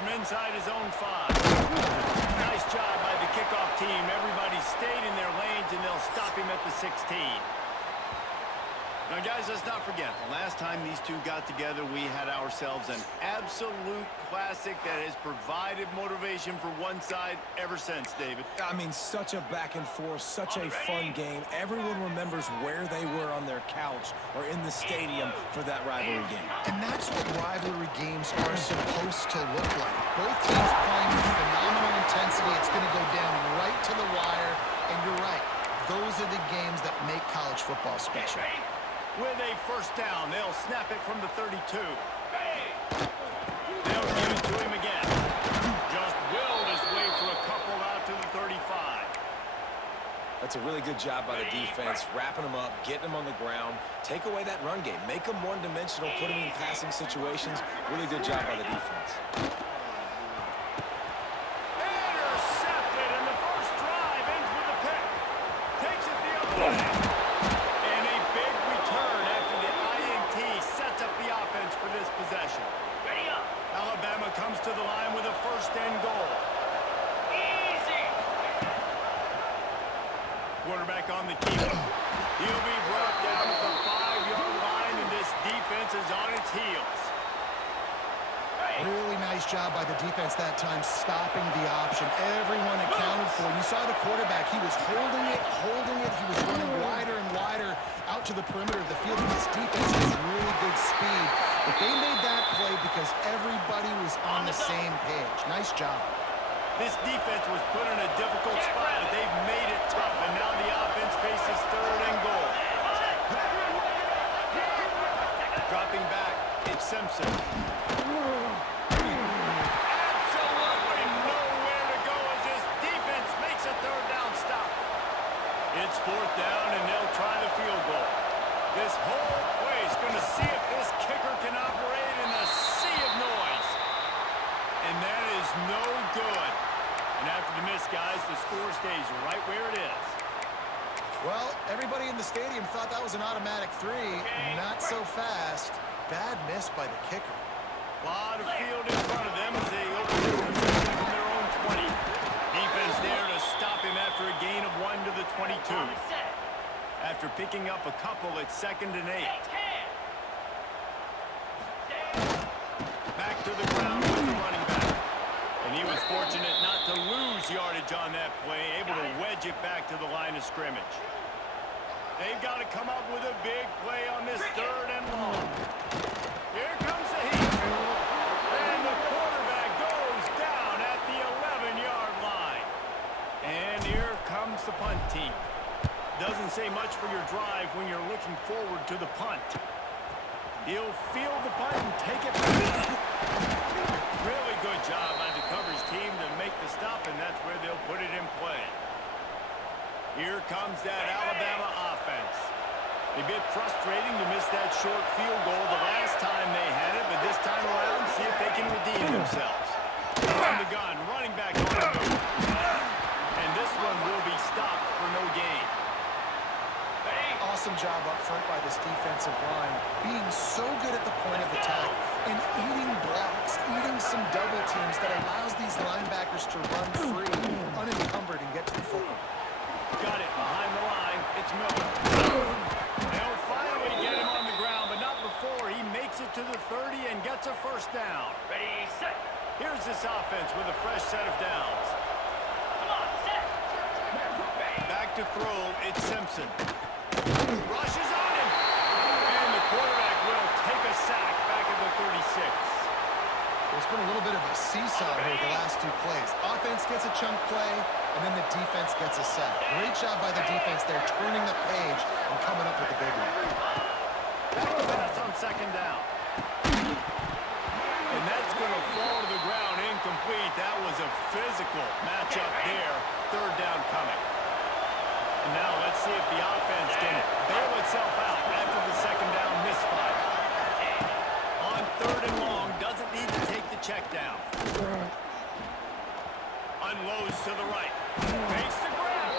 from inside his own 5. Nice job by the kickoff team. Everybody stayed in their lanes, and they'll stop him at the 16. Now, guys, let's not forget, the last time these two got together, we had ourselves an absolute classic that has provided motivation for one side ever since, David. I mean, such a back and forth, such a fun game. Everyone remembers where they were on their couch or in the stadium for that rivalry game. And that's what rivalry games are supposed to look like. Both teams playing with phenomenal intensity. It's going to go down right to the wire. And you're right, those are the games that make college football special. With a first down, they'll snap it from the 32. They'll give it to him again. Just willed his way for a couple out to the 35. That's a really good job by the defense, wrapping them up, getting them on the ground. Take away that run game. Make them one-dimensional, put them in passing situations. Really good job by the defense. Intercepted, and the first drive ends with a pick. Takes it the other way. And a big return after the INT sets up the offense for this possession. Alabama comes to the line with a first and goal. Quarterback on the keeper. He'll be brought down at the 5-yard line, and this defense is on its heels. Really nice job by the defense that time, stopping the option. Everyone accounted for. You saw the quarterback. He was holding it. He was running wider and wider out to the perimeter of the field. And this defense has really good speed. But they made that play because everybody was on the same page. Nice job. This defense was put in a difficult spot, but they've made it tough, and now the offense faces third and goal. Dropping back, it's Simpson. Absolutely nowhere to go as this defense makes a third down stop. It's fourth down, and they'll try the field goal. This whole play is going to see if this kicker can operate in a sea of noise. And that is no good. And after the miss, guys, the score stays right where it is. Well, everybody in the stadium thought that was an automatic 3. Not so fast. Bad miss by the kicker. A lot of field in front of them as they open this possession from their own 20. Defense there to stop him after a gain of 1 to the 22. After picking up a couple, it's 2nd and 8. Back to the ground with the running back. And he was fortunate not to lose yardage on that play, able to wedge it back to the line of scrimmage. They've got to come up with a big play on this third and long. Here comes the heat. And the quarterback goes down at the 11-yard line. And here comes the punt team. Doesn't say much for your drive when you're looking forward to the punt. He'll field the punt and take it back. Really good job by the coverage team to make the stop, and that's where they'll put it in play. Here comes that Alabama offense. A bit frustrating to miss that short field goal the last time they had it, but this time around, see if they can redeem themselves. From the gun, running back on the move. And this one will be stopped for no gain. Awesome job up front by this defensive line, being so good at the point of attack and eating blocks, eating some double teams that allows these linebackers to run free, unencumbered, and get to the football. Got it behind the line. It's Miller. They'll finally get him on the ground, but not before he makes it to the 30 and gets a first down. Ready, set. Here's this offense with a fresh set of downs. Come on, set. Back to throw, it's Simpson. Rushes on him. And the quarterback will take a sack back at the 36. There's been a little bit of a seesaw here the last 2 plays. Offense gets a chunk play, and then the defense gets a sack. Great job by the defense there, turning the page and coming up with the big one. Back to pass on 2nd down. And that's going to fall to the ground incomplete. That was a physical matchup there. 3rd down coming. And now let's see if the offense can bail itself out after the 2nd down misfire. On 3rd and long, doesn't need to take the check down. Unloads to the right. Makes the grab.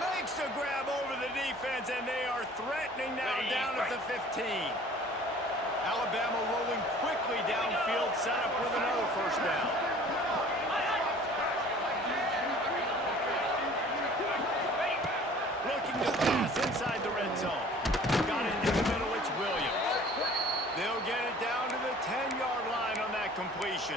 Makes the grab over the defense, and they are threatening now down at the 15. Alabama rolling quickly downfield, set up with another first down. Looking to pass inside the red zone. Got it in the middle, it's Williams. They'll get it down to the 10-yard line on that completion.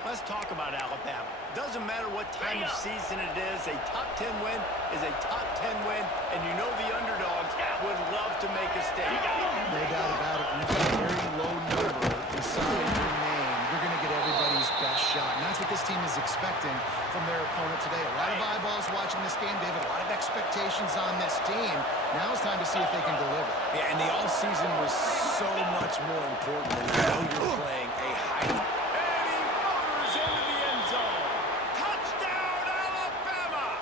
Let's talk about Alabama. Doesn't matter what time of season it is, a top 10 win is a top 10 win, and you know the underdogs would love to make a statement. No doubt about it. You've got a very low number beside your name. You're going to get everybody's best shot, and that's what this team is expecting from their opponent today. A lot of eyeballs watching this game, David. A lot of expectations on this team. Now it's time to see if they can deliver. Yeah, and the offseason was so much more important than you know you're playing a highly... Into the end zone. Touchdown, Alabama!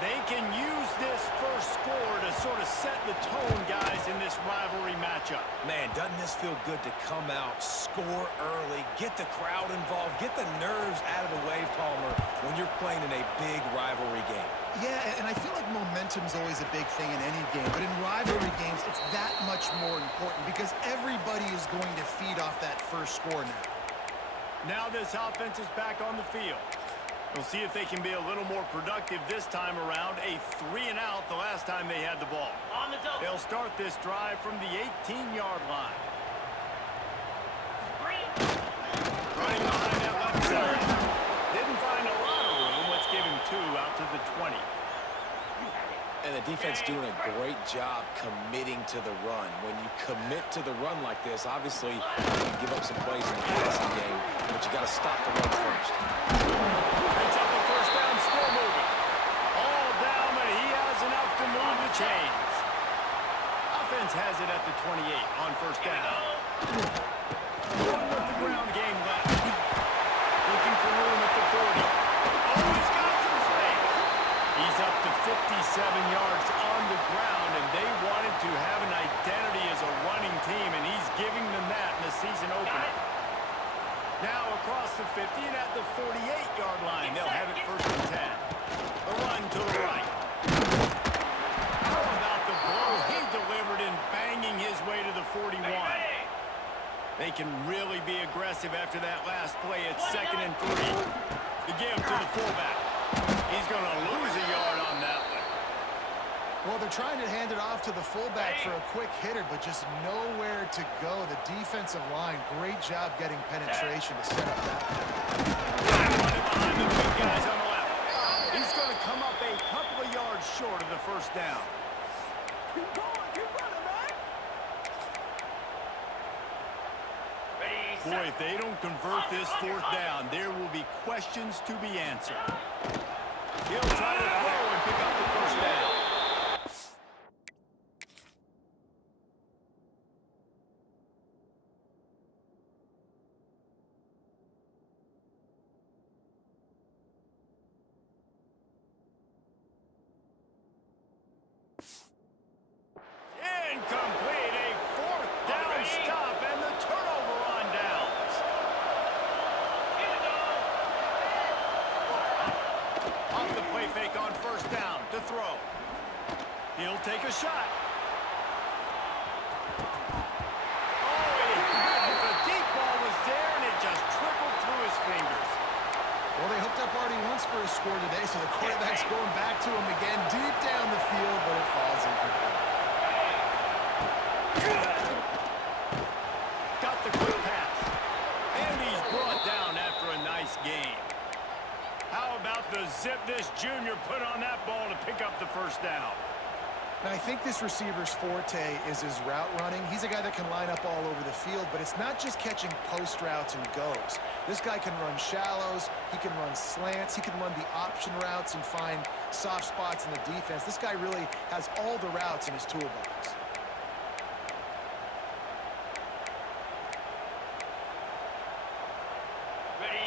They can use this first score to sort of set the tone, guys, in this rivalry matchup. Man, doesn't this feel good to come out, score early, get the crowd involved, get the nerves out of the way, Palmer, when you're playing in a big rivalry game? Yeah, and I feel like momentum's always a big thing in any game, but in rivalry games, it's that much more important because everybody is going to feed off that first score now. Now this offense is back on the field. We'll see if they can be a little more productive this time around. A 3-and-out the last time they had the ball. On the double. They'll start this drive from the 18-yard line. Running behind that left side. Didn't find a lot of room. Let's give him 2 out to the 20. And the defense doing a great job committing to the run. When you commit to the run like this, obviously you can give up some plays in the passing game, but you got to stop the run first. Picks up the first down, still moving. All down, but he has enough to move the chains. Offense has it at the 28 on first down. One with the ground game left. Looking for room at the 40. Oh, he's got some space. He's up to 57 yards on the ground, and they wanted to have an identity as a running team, and he's giving them that in the season opener. Now across the 50 and at the 48-yard line, they'll have it first and 10. The run to the right. How about the blow he delivered in banging his way to the 41? They can really be aggressive after that last play. It's 2nd and 3. The give to the fullback. He's going to lose a yard on that one. Well, they're trying to hand it off to the fullback for a quick hitter, but just nowhere to go. The defensive line, great job getting penetration to set up that. Running behind the big guys on the left. He's going to come up a couple of yards short of the first down. Keep going, keep running, man. Boy, if they don't convert this 4th down, there will be questions to be answered. He'll try to throw and pick up the first down. Incomplete, a 4th down stop, and the turnover on downs. Off the play fake on first down to throw. He'll take a shot. Oh, the deep ball was there, and it just trickled through his fingers. Well, they hooked up already once for a score today, so the quarterback's going back to him again deep down the field, but it falls incomplete. Got the quick pass. And he's brought down after a nice gain. How about the zip this junior put on that ball to pick up the first down? Now, I think this receiver's forte is his route running. He's a guy that can line up all over the field, but it's not just catching post routes and goes. This guy can run shallows, he can run slants, he can run the option routes and find soft spots in the defense. This guy really has all the routes in his toolbox.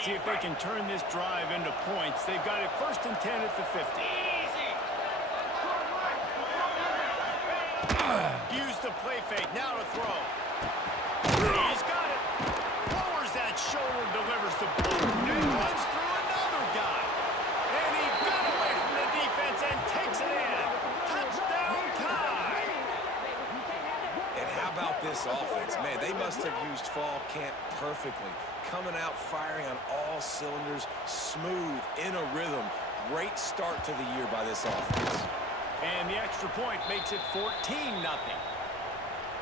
See if they can turn this drive into points. They've got it first and 10 at the 50. Use the play fake, now to throw. He's got it. Lowers that shoulder, delivers the blow. And runs through another guy. And he got away from the defense and takes it in. Touchdown tie. And how about this camp perfectly. Coming out firing on all cylinders, smooth, in a rhythm. Great start to the year by this offense. And the extra point makes it 14-0.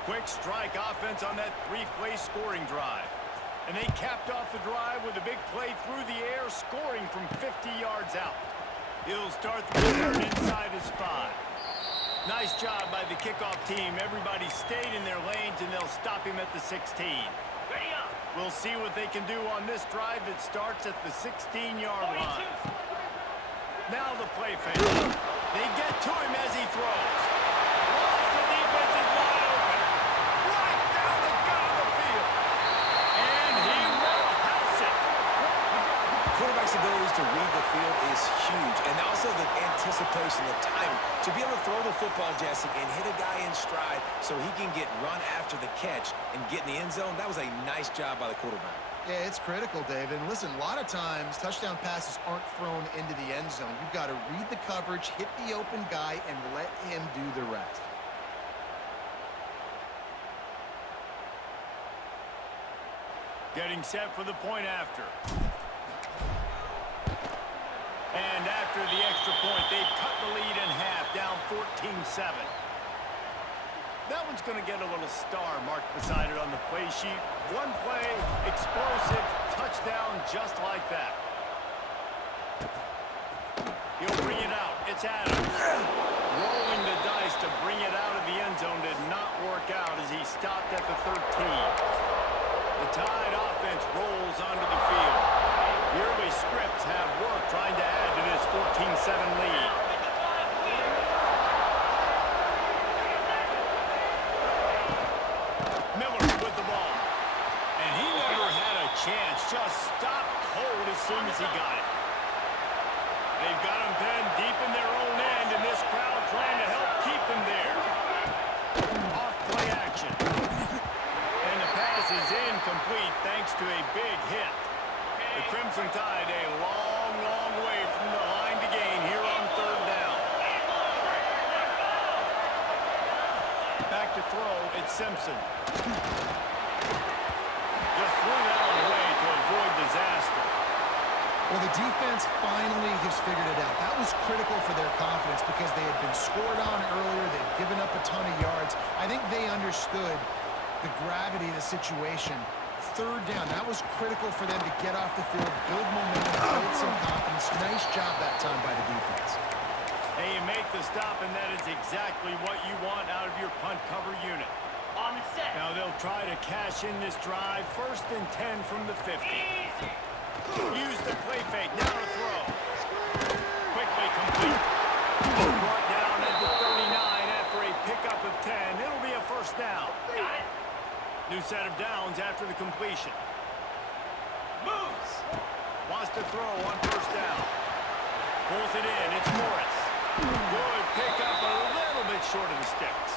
Quick strike offense on that three-play scoring drive. And they capped off the drive with a big play through the air, scoring from 50 yards out. He'll start the return inside his 5. Nice job by the kickoff team. Everybody stayed in their lanes, and they'll stop him at the 16. Ready up. We'll see what they can do on this drive that starts at the 16-yard line. Now the play fake. They get to him as he throws. Once the defense is wide open. Right down the gut of the field. And he will house it. Quarterback's abilities to read the field is huge. And also the anticipation, the timing. To be able to throw the football, Jesse, and hit a guy in stride so he can get run after the catch and get in the end zone, that was a nice job by the quarterback. Yeah, it's critical, David. And listen, a lot of times touchdown passes aren't thrown into the end zone. You've got to read the coverage, hit the open guy, and let him do the rest. Getting set for the point after. And after the extra point, they've cut the lead in half, down 14-7. That one's going to get a little star marked beside it on the play sheet. One play, explosive, touchdown just like that. He'll bring it out. It's Adams. Rolling the dice to bring it out of the end zone did not work out as he stopped at the 13. The Tide offense rolls onto the field. The early scripts have worked trying to add to this 14-7 lead. Miller with the ball. And he never had a chance. Just stopped cold as soon as he got it. They've got him pinned deep in their own end, and this crowd trying to help keep him there. Off play action. And the pass is incomplete thanks to a big hit. The Crimson Tide a long, long way from the line to gain here on third down. Back to throw, it's Simpson. Just threw that one away to avoid disaster. Well, the defense finally has figured it out. That was critical for their confidence because they had been scored on earlier. They had given up a ton of yards. I think they understood the gravity of the situation. Third down, that was critical for them to get off the field, build momentum, build some confidence. Nice job that time by the defense. Hey, you make the stop, and that is exactly what you want out of your punt cover unit. On the set. Now they'll try to cash in this drive. 1st and 10 from the 50. Easy. Use the play fake. Now to throw. Quickly complete. Brought down at the 39 after a pickup of 10. It'll be a first down. Got it. New set of downs after the completion. Moves. Wants to throw on first down. Pulls it in. It's Morris. Good pickup, a little bit short of the sticks.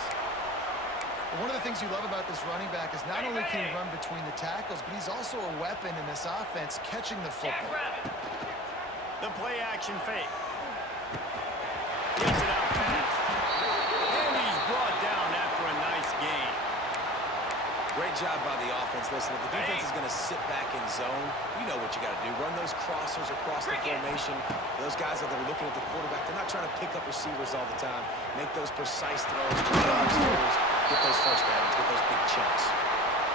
One of the things you love about this running back is not only can he run between the tackles, but he's also a weapon in this offense, catching the football. The play action fake. Gets it out fast. And he's brought down after a nice gain. Great job by the offense. Listen, if the defense is going to sit back in zone, you know what you got to do. Run those crossers across the formation. Those guys that are looking at the quarterback, they're not trying to pick up receivers all the time. Make those precise throws, get those first downs, get those big chunks.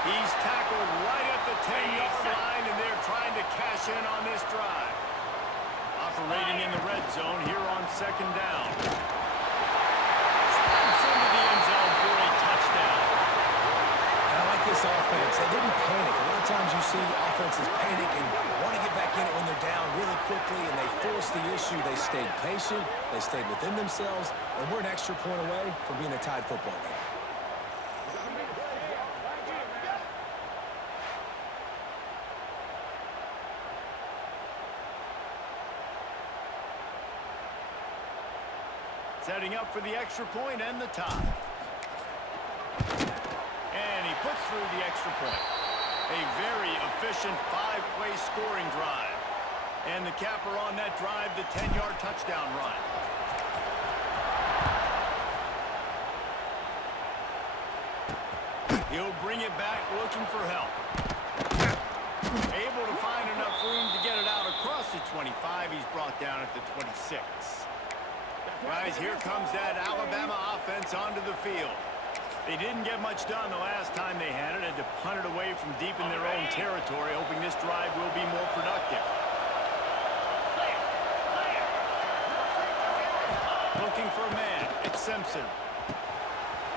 He's tackled right at the 10-yard line, and they're trying to cash in on this drive. Operating in the red zone here on 2nd down. Steps into the end zone for a touchdown. And I like this offense. They didn't panic. A lot of times you see offenses panic and want to get back in it when they're down really quickly, and they forced the issue. They stayed patient. They stayed within themselves, and we're an extra point away from being a tied football game. Setting up for the extra point and the tie. And he puts through the extra point. A very efficient 5-play scoring drive. And the capper on that drive, the 10-yard touchdown run. He'll bring it back looking for help. Able to find enough room to get it out across the 25. He's brought down at the 26. Guys, here comes that Alabama offense onto the field. They didn't get much done the last time they had it. Had to punt it away from deep in their own territory, hoping this drive will be more productive. Looking for a man. It's Simpson.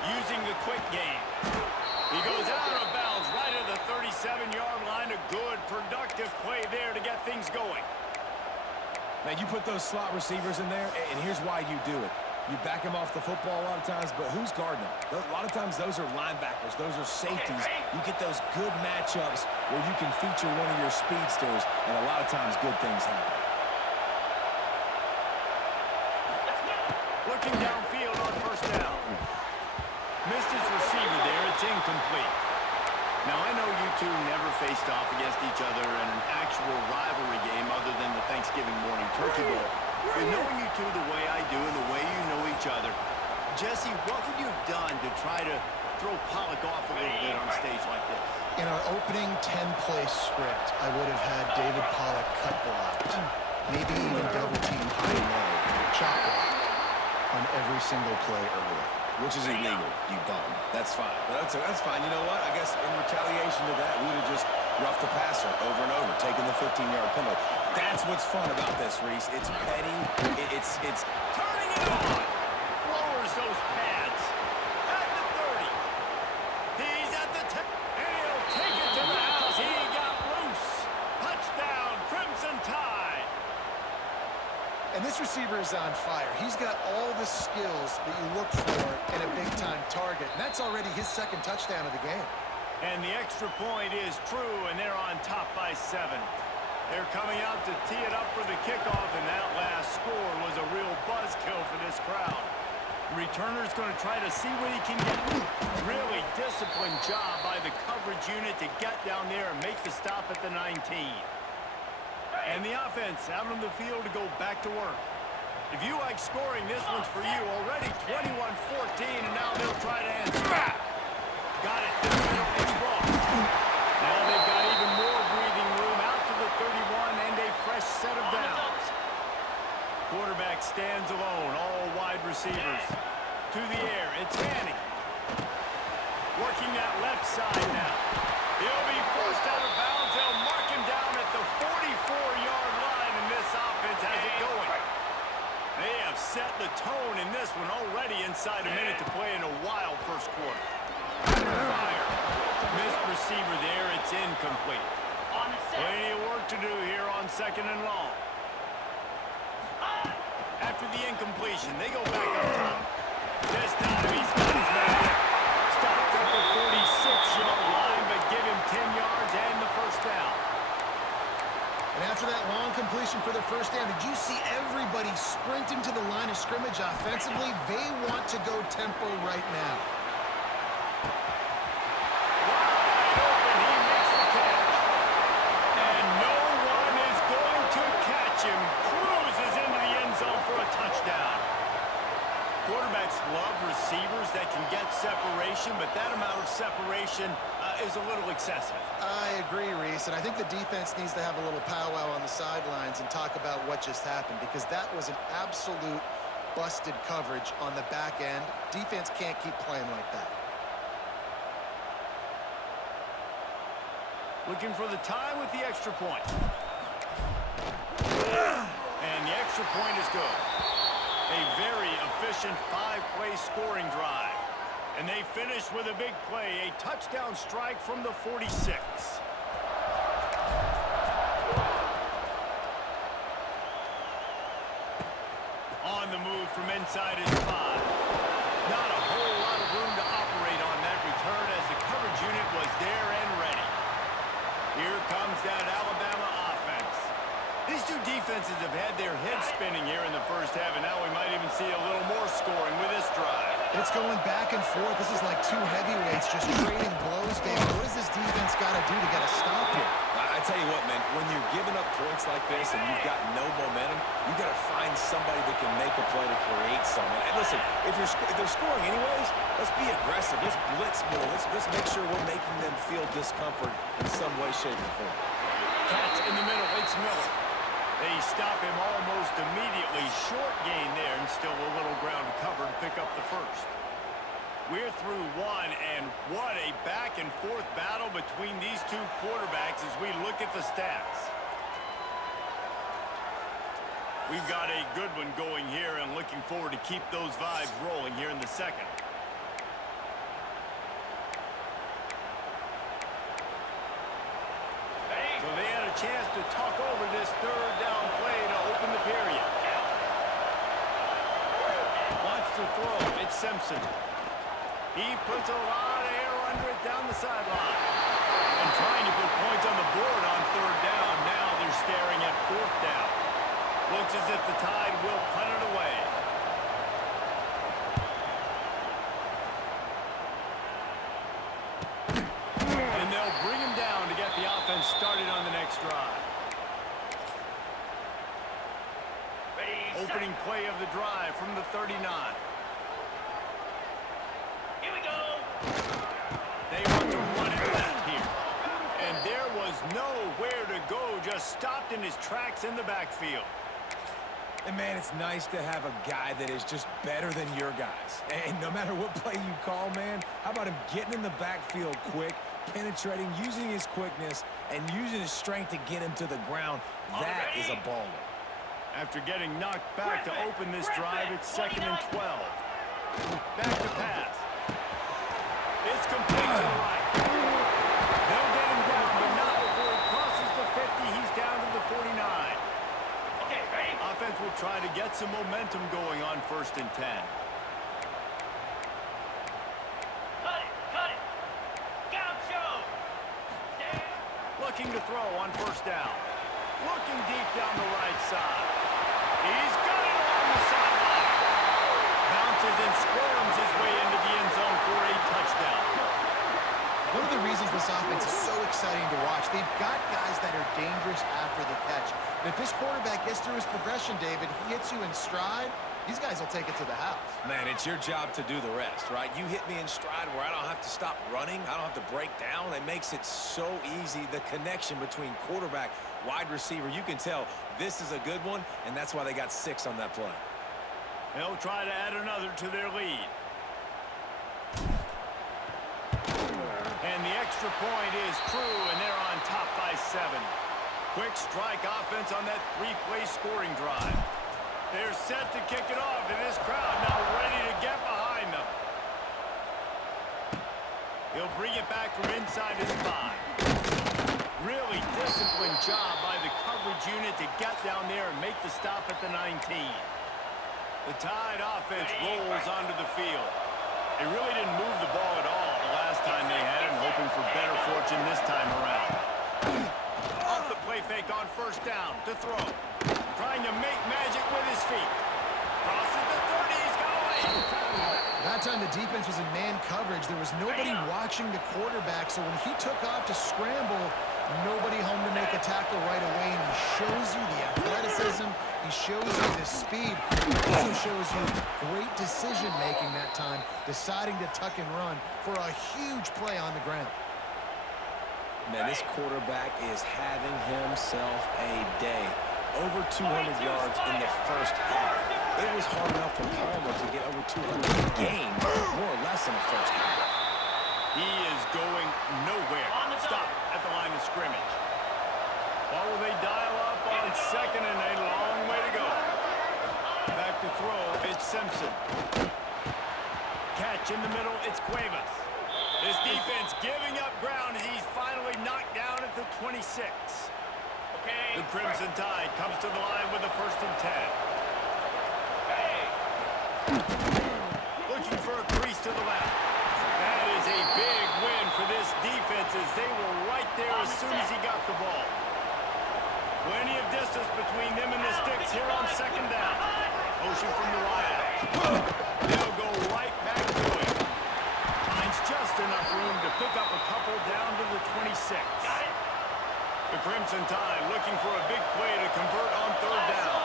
Using the quick game. He goes out of bounds right at the 37-yard line. A good, productive play there to get things going. Now, you put those slot receivers in there, and here's why you do it. You back them off the football a lot of times, but who's guarding them? A lot of times those are linebackers. Those are safeties. You get those good matchups where you can feature one of your speedsters, and a lot of times good things happen. Looking downfield on first down. Missed his receiver there. It's incomplete. Now, I know you two never faced off against each other in an actual rivalry game other than the Thanksgiving morning turkey bowl. But knowing you two the way I do and the way you know each other, Jesse, what would you have done to try to throw Pollock off a little bit on a stage like this? In our opening 10-play script, I would have had David Pollock cut blocked. Maybe even double team high and low, chop block on every single play early. Which is illegal, you bum. That's fine. That's fine. You know what? I guess in retaliation to that, we would have just roughed the passer over and over, taking the 15-yard penalty. That's what's fun about this, Reese. It's petty. It's turning it on. Lowers those pads. At the 30. He's at the 10. And he'll take it to the house. He got loose. Touchdown, Crimson Tide. And this receiver is on fire. He's got all the skills that you look for in a big-time target. And that's already his second touchdown of the game. And the extra point is true, and they're on top by 7. They're coming out to tee it up for the kickoff, and that last score was a real buzzkill for this crowd. Returner's going to try to see what he can get. Really disciplined job by the coverage unit to get down there and make the stop at the 19. And the offense out on the field to go back to work. If you like scoring, this one's for you. Already 21-14, and now they'll try to answer. Got it. It's wrong. Now they've got even more breathing room out to the 31 and a fresh set of downs. Quarterback stands alone, all wide receivers. To the air, it's Manning. Working that left side now. He'll be forced out of bounds. They'll mark him down at the 44-yard line, and this offense has it going. They have set the tone in this one already inside a minute to play in a wild first quarter. Fire. Missed receiver there. It's incomplete. Plenty of work to do here on second and long. After the incompletion, they go back up top. This time he's got his man. Stopped at the 46-yard line, but give him 10 yards and the first down. And after that long completion for the first down, did you see everybody sprinting to the line of scrimmage offensively? They want to go tempo right now. Wide open, he makes the catch. And no one is going to catch him. Cruises into the end zone for a touchdown. Quarterbacks love receivers that can get separation, but that amount of separation is a little excessive. I agree, Reese, and I think the defense needs to have a little powwow on the sidelines and talk about what just happened, because that was an absolute busted coverage on the back end. Defense can't keep playing like that. Looking for the tie with the extra point. And the extra point is good. A very efficient 5-play scoring drive. And they finish with a big play, a touchdown strike from the 46. On the move from inside his 5. Not a whole lot of room to operate on that return as the coverage unit was there and ready. Here comes that Alabama offense. These two defenses have had their heads spinning here in the first half, and now we might even see a little more scoring with this drive. It's going back and forth. This is like two heavyweights just trading blows, David. What does this defense got to do to get a stop here? I tell you what, man, when you're giving up points like this and you've got no momentum, you got to find somebody that can make a play to create something. And listen, if they're scoring anyways, let's be aggressive. Let's blitz more. Let's make sure we're making them feel discomfort in some way, shape, or form. Catch in the middle. It's Miller. They stop him almost immediately. Short gain there, and still a little ground to cover to pick up the first. We're through one, and what a back-and-forth battle between these two quarterbacks as we look at the stats. We've got a good one going here, and looking forward to keep those vibes rolling here in the second. So they had a chance to talk over this third down play to open the period. Wants to throw. It's Simpson. He puts a lot of air under it down the sideline. And trying to put points on the board on third down. Now they're staring at fourth down. Looks as if the Tide will punt it away. And they'll bring him down to get the offense started on the next drive. Ready, Opening play of the drive from the 39. Here we go. They want to run it back here. And there was nowhere to go, just stopped in his tracks in the backfield. And, man, it's nice to have a guy that is just better than your guys. And no matter what play you call, man, how about him getting in the backfield quick, penetrating, using his quickness, and using his strength to get him to the ground. That is a baller. After getting knocked back to open this drive, it's 2nd and 12. Back to pass. It's complete to the right. They'll get him down, but not before he crosses the 50. He's down to the 49. Okay, ready? Offense will try to get some momentum going on 1st and 10. Cut it, cut it. Gaucho. Stand. Looking to throw on 1st down. Looking deep down the right side. He's got it along the sideline. Bounces and squirms his way into the end zone for a touchdown. One of the reasons this offense is so exciting to watch, they've got guys that are dangerous after the catch. And if this quarterback gets through his progression, David, he hits you in stride, these guys will take it to the house. Man, it's your job to do the rest, right? You hit me in stride where I don't have to stop running. I don't have to break down. It makes it so easy, the connection between quarterback, wide receiver. You can tell this is a good one, and that's why they got 6 on that play. They'll try to add another to their lead. And the extra point is true, and they're on top by 7. Quick strike offense on that 3-play scoring drive. They're set to kick it off, and this crowd now ready to get behind them. He'll bring it back from inside his 5. Really disciplined job by the coverage unit to get down there and make the stop at the 19. The Tide offense rolls onto the field. They really didn't move the ball at all the last time they had it, hoping for better fortune this time around. Off the play fake on 1st down to throw. Trying to make magic with his feet. Crosses the 30. He's got away. That time the defense was in man coverage. There was nobody watching the quarterback, so when he took off to scramble, nobody home to make a tackle right away, and he shows you the athleticism. He shows you the speed. He also shows you great decision-making that time, deciding to tuck and run for a huge play on the ground. Man, this quarterback is having himself a day. Over 200 yards in the first half. It was hard enough for Palmer to get over 200 a game, more or less in the first half. He is going nowhere. Stop at the line of scrimmage. Or will they dial up on 2nd and a long way to go? Back to throw, it's Simpson. Catch in the middle, it's Cuevas. This defense giving up ground as he's finally knocked down at the 26. Okay. The Crimson Tide comes to the line with a 1st and 10. Looking for a crease to the left. That is a big win for this defense as they were right there as soon as he got the ball. Plenty of distance between them and the sticks here on 2nd down. Motion from the wideout. They'll go right back to it. Finds just enough room to pick up a couple down to the 26. Got it. The Crimson Tide looking for a big play to convert on 3rd down.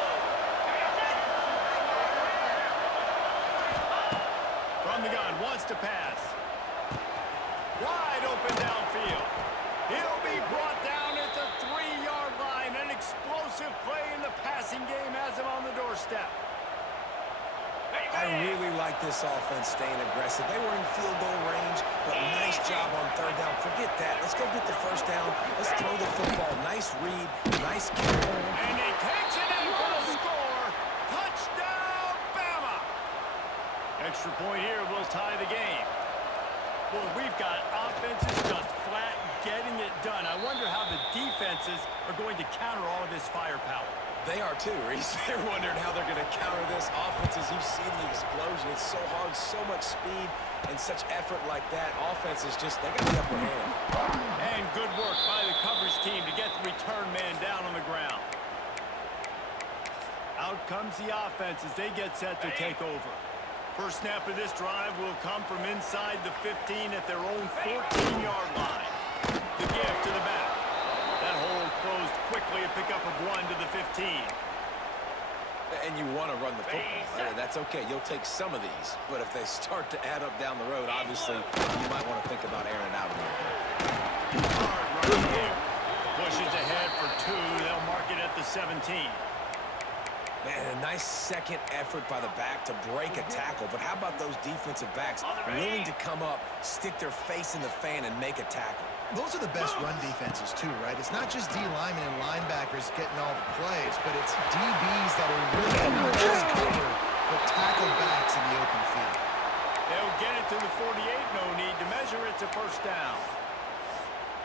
From the gun, wants to pass. Wide open downfield. He'll be brought down at the 3-yard explosive play in the passing game has him on the doorstep. I really like this offense staying aggressive. They were in field goal range, but nice job on third down. Forget that. Let's go get the first down. Let's throw the football. Nice read, nice carry. And he takes it in for the score. Touchdown, Bama! Extra point here will tie the game. Well, we've got offenses just flat getting it done. I wonder how the defenses are going to counter all of this firepower. They are too, Reese. They're wondering how they're going to counter this offense. As you've seen the explosion, it's so hard, so much speed, and such effort like that. Offense is just, they got the upper hand. And good work by the coverage team to get the return man down on the ground. Out comes the offense as they get set to take over. First snap of this drive will come from inside the 15 at their own 14-yard line. The give to the back. That hole closed quickly, a pickup of 1 to the 15. And you want to run the football. That's okay. You'll take some of these. But if they start to add up down the road, obviously, you might want to think about airing it out a little bit. Hard running here. Pushes ahead for 2. They'll mark it at the 17. Man, a nice second effort by the back to break a tackle. But how about those defensive backs willing to come up, stick their face in the fan, and make a tackle? Those are the best run defenses, too, right? It's not just D linemen and linebackers getting all the plays, but it's DBs that are really not just cover, but tackle backs in the open field. They'll get it to the 48. No need to measure. It's a first down.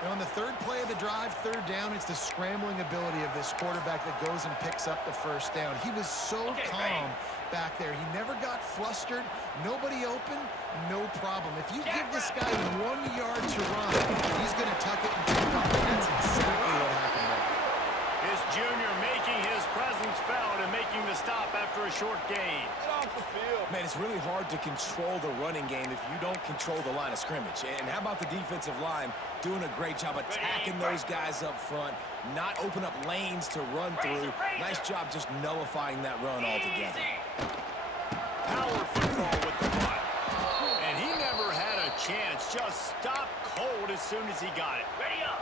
And on the third play of the drive, third down, it's the scrambling ability of this quarterback that goes and picks up the first down. He was so calm back there. He never got flustered. Nobody open, no problem. If you give this guy 1 yard to run, he's going to tuck it and take off. And that's exactly what happened there. This junior making his presence felt and making the stop after a short gain. Get off the field. Man, it's really hard to control the running game if you don't control the line of scrimmage. And how about the defensive line doing a great job attacking those guys up front, not open up lanes to run through. Nice job just nullifying that run altogether. Power football with the run. And he never had a chance. Just stopped cold as soon as he got it. Ready up.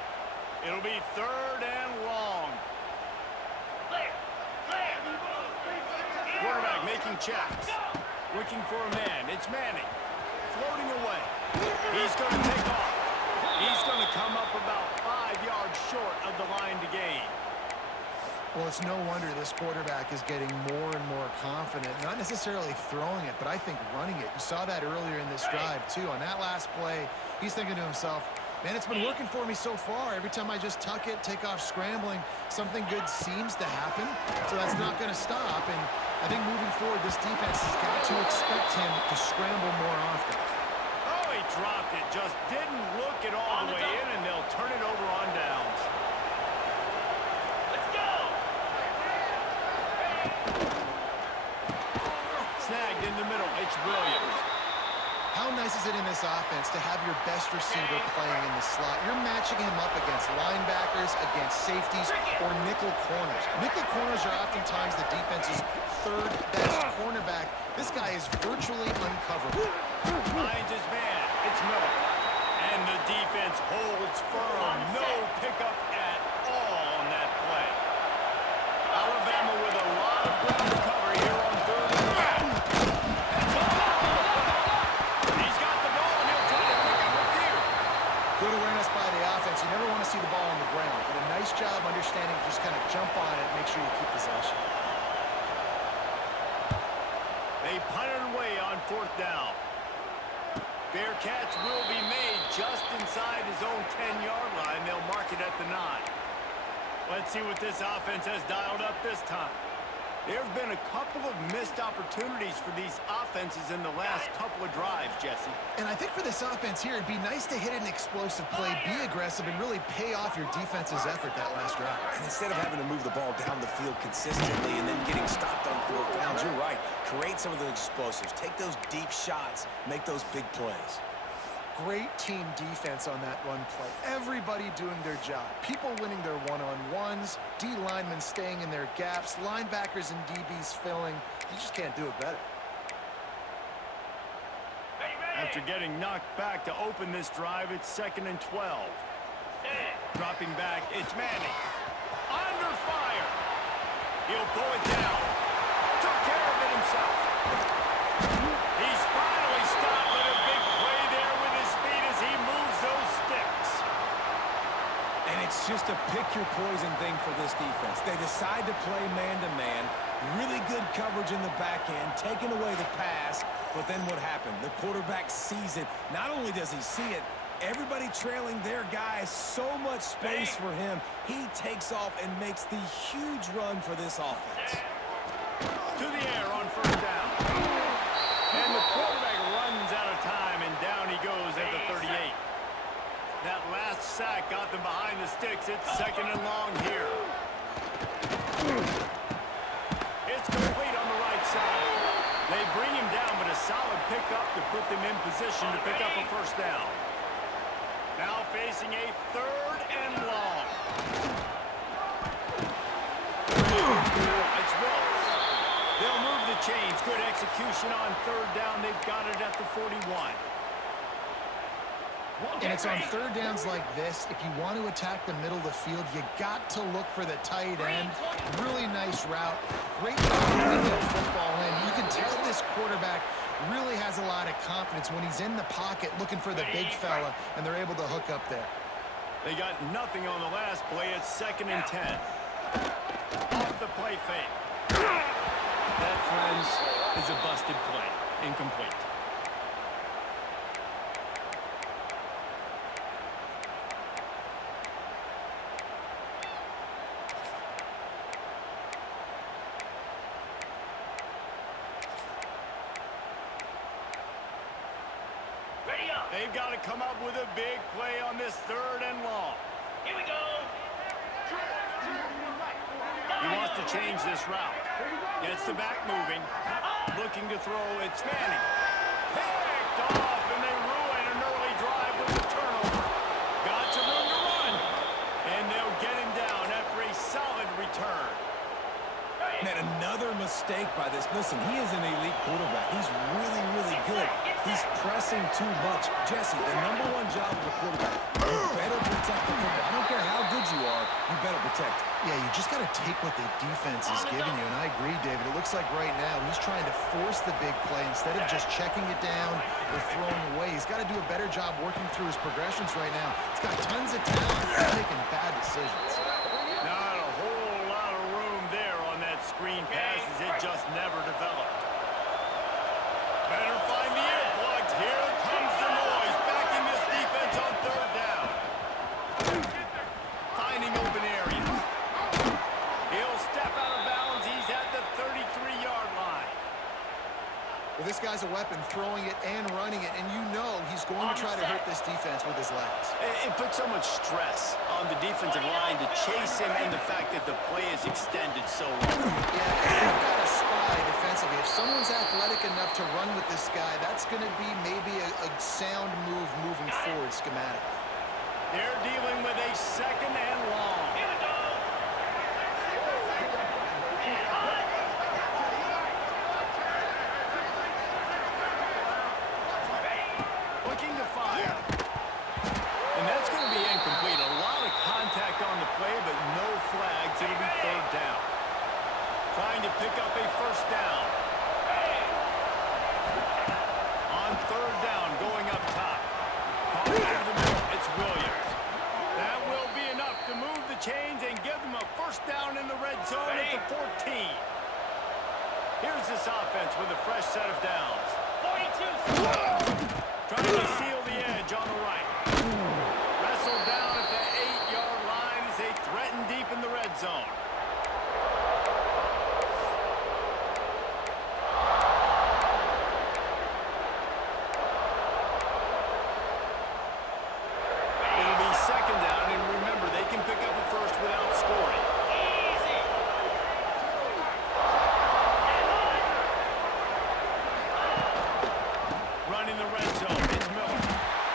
It'll be third and long. Clear. Clear. Quarterback making checks. Looking for a man. It's Manning. Floating away. He's going to take off. He's going to come up about 5 yards short of the line to gain. Well, it's no wonder this quarterback is getting more and more confident. Not necessarily throwing it, but I think running it. You saw that earlier in this drive, too. On that last play, he's thinking to himself, man, it's been working for me so far. Every time I just tuck it, take off scrambling, something good seems to happen. So that's not going to stop. And I think moving forward, this defense has got to expect him to scramble more often. Oh, he dropped it. Just didn't look it all the way in, and they'll turn it over on downs. Let's go. Snagged in the middle. It's Williams. How nice is it in this offense to have your best receiver playing in the slot? You're matching him up against linebackers, against safeties, or nickel corners. Nickel corners are oftentimes the defense's third best cornerback. This guy is virtually uncoverable. Finds his man. It's Miller. And the defense holds firm. No pickup at all on that play. Alabama with a lot of ground to cover here on third and long. He's got the ball, and he'll try to pick up a few. Good awareness by the offense. You never want to see the ball on the ground, but a nice job understanding to just kind of jump on it, make sure you keep possession. They punt it away on fourth down. Bearcats will be made just inside his own 10-yard line. They'll mark it at the 9. Let's see what this offense has dialed up this time. There have been a couple of missed opportunities for these offenses in the last couple of drives, Jesse. And I think for this offense here, it'd be nice to hit an explosive play, be aggressive, and really pay off your defense's effort that last drive. And instead of having to move the ball down the field consistently and then getting stopped on fourth downs, you're right. Create some of those explosives. Take those deep shots. Make those big plays. Great team defense on that run play. Everybody doing their job. People winning their one-on-ones, D linemen staying in their gaps, linebackers and DBs filling. You just can't do it better. After getting knocked back to open this drive, it's 2nd and 12. Dropping back, it's Manning. Under fire. He'll pull it down. Took care of it himself. He's finally stopped with a big play there with his speed as he moves those sticks. And it's just a pick-your-poison thing for this defense. They decide to play man-to-man. Really good coverage in the back end, taking away the pass. But then what happened? The quarterback sees it. Not only does he see it, everybody trailing their guy, so much space for him. He takes off and makes the huge run for this offense. To the air on first down. And the quarterback runs out of time, and down he goes at the 38. That last sack got them behind the sticks. It's second and long here. It's complete on the right side. They bring him down, but a solid pickup to put them in position to pick up a first down. Now facing a third and long. It's Willis. They'll move the chains. Good execution on third down. They've got it at the 41. And it's on third downs like this. If you want to attack the middle of the field, you got to look for the tight end. Really nice route. Great job moving that football in. You can tell this quarterback really has a lot of confidence when he's in the pocket looking for the big fella, and they're able to hook up there. They got nothing on the last play. It's second and 10. Off the play fake. That, friends, is a busted play. Incomplete. They've got to come up with a big play on this third and long. Here we go. He wants to change this route. Gets the back moving. Looking to throw. It's Manning. Picked off, and they ruin an early drive with the turnover. Got some room to run. And they'll get him down after a solid return. And another mistake by this. Listen, he is an elite quarterback. He's really, really good. He's pressing too much. Jesse, the #1 job of a quarterback, you better protect the football. I don't care how good you are, you better protect it. Yeah, you just got to take what the defense is giving you, and I agree, David. It looks like right now he's trying to force the big play instead of just checking it down or throwing away. He's got to do a better job working through his progressions right now. He's got tons of talent. He's making bad decisions. Not a whole lot of room there on that screen pass as it just never developed. Better find the earplugs. Here comes the noise. Backing this defense on third down. Finding open areas. He'll step out of bounds. He's at the 33-yard line. Well, this guy's a weapon, throwing it and running it, and you know he's going to try to hurt this defense with his legs. It puts so much stress on the defensive line to chase him, and the fact that the play is extended so long. Yeah, they've got a spy defensively. If someone's athletic enough to run with this guy, that's going to be maybe a sound move moving forward schematically. They're dealing with a second and long. Here we go. Looking to fire. And that's going to be incomplete. A lot of contact on the play, but no flags. It'll be third down. Trying to pick up a first down. On third down, going up top. Calling over the middle. It's Williams. That will be enough to move the chains and give them a first down in the red zone at the 14. Here's this offense with a fresh set of downs. 42. Trying to seal the edge on the right. Wrestled down at the 8-yard line as they threaten deep in the red zone. It'll be second down, and remember, they can pick up a first without scoring. Easy. Running the red zone, it's Miller.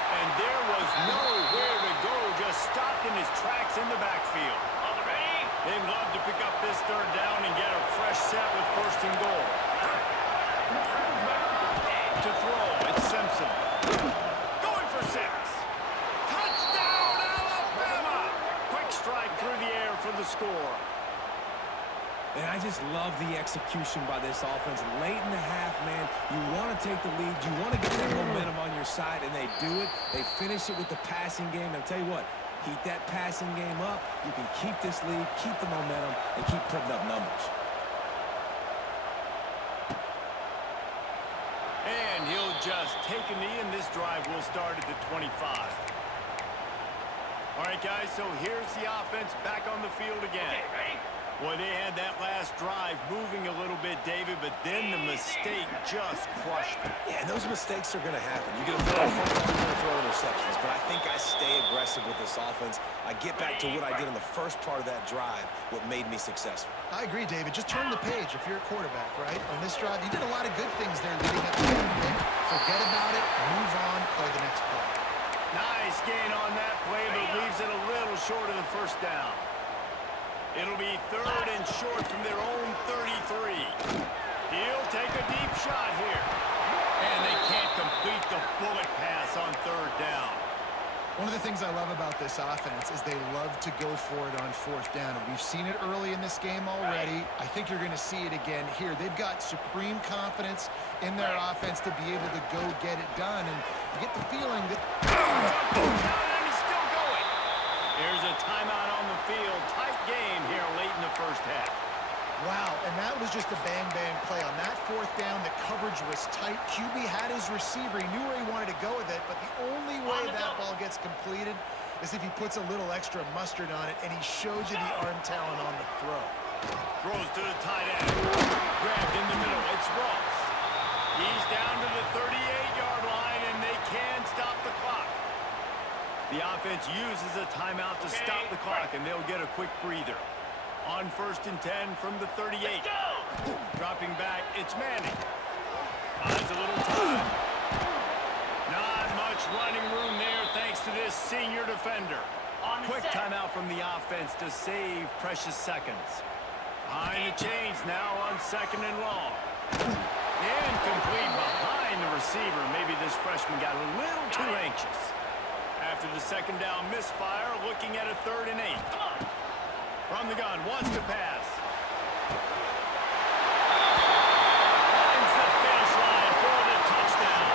And there was nowhere to go, just stopped in his tracks in the backfield. On the ready. They'd love to pick up this third down and get a fresh set with first and goal. To throw, it's Simpson. Going for 6. Touchdown, Alabama! Quick strike through the air for the score. And I just love the execution by this offense. Late in the half, man, you want to take the lead. You want to get that momentum on your side, and they do it. They finish it with the passing game. And I'll tell you what, keep that passing game up. You can keep this lead, keep the momentum, and keep putting up numbers. And he'll just take a knee, and this drive will start at the 25. All right, guys, so here's the offense back on the field again. Okay, ready? Well, they had that last drive moving a little bit, David, but then the mistake just crushed them. Yeah, and those mistakes are going to happen. You're going to throw a football, you're going to throw interceptions, but I think I stay aggressive with this offense. I get back to what I did in the first part of that drive, what made me successful. I agree, David. Just turn the page if you're a quarterback, right? On this drive, you did a lot of good things there leading up to the end. Forget about it, move on, play the next play. Nice gain on that play, but leaves it a little short of the first down. It'll be 3rd and short from their own 33. He'll take a deep shot here. And they can't complete the bullet pass on 3rd down. One of the things I love about this offense is they love to go for it on 4th down. And we've seen it early in this game already. I think you're going to see it again here. They've got supreme confidence in their offense to be able to go get it done. And you get the feeling that... And he's still going. There's a timeout on the field. Tight game here late in the first half. Wow, and that was just a bang-bang play. On that 4th down, the coverage was tight. QB had his receiver. He knew where he wanted to go with it, but the only way that ball gets completed is if he puts a little extra mustard on it, and he shows you the arm talent on the throw. Throws to the tight end. Grabbed in the middle. It's Ross. He's down to the 38-yard line, and they can stop the clock. The offense uses a timeout to stop the clock, and they'll get a quick breather. On 1st and 10 from the 38. Dropping back, it's Manning. Buys a little time. Not much running room there thanks to this senior defender. Quick timeout from the offense to save precious seconds. Behind the chains now on 2nd and long. Incomplete behind the receiver. Maybe this freshman got a little too anxious. After the 2nd down misfire, looking at a 3rd and 8. From the gun, wants to pass. Finds the finish line for the touchdown.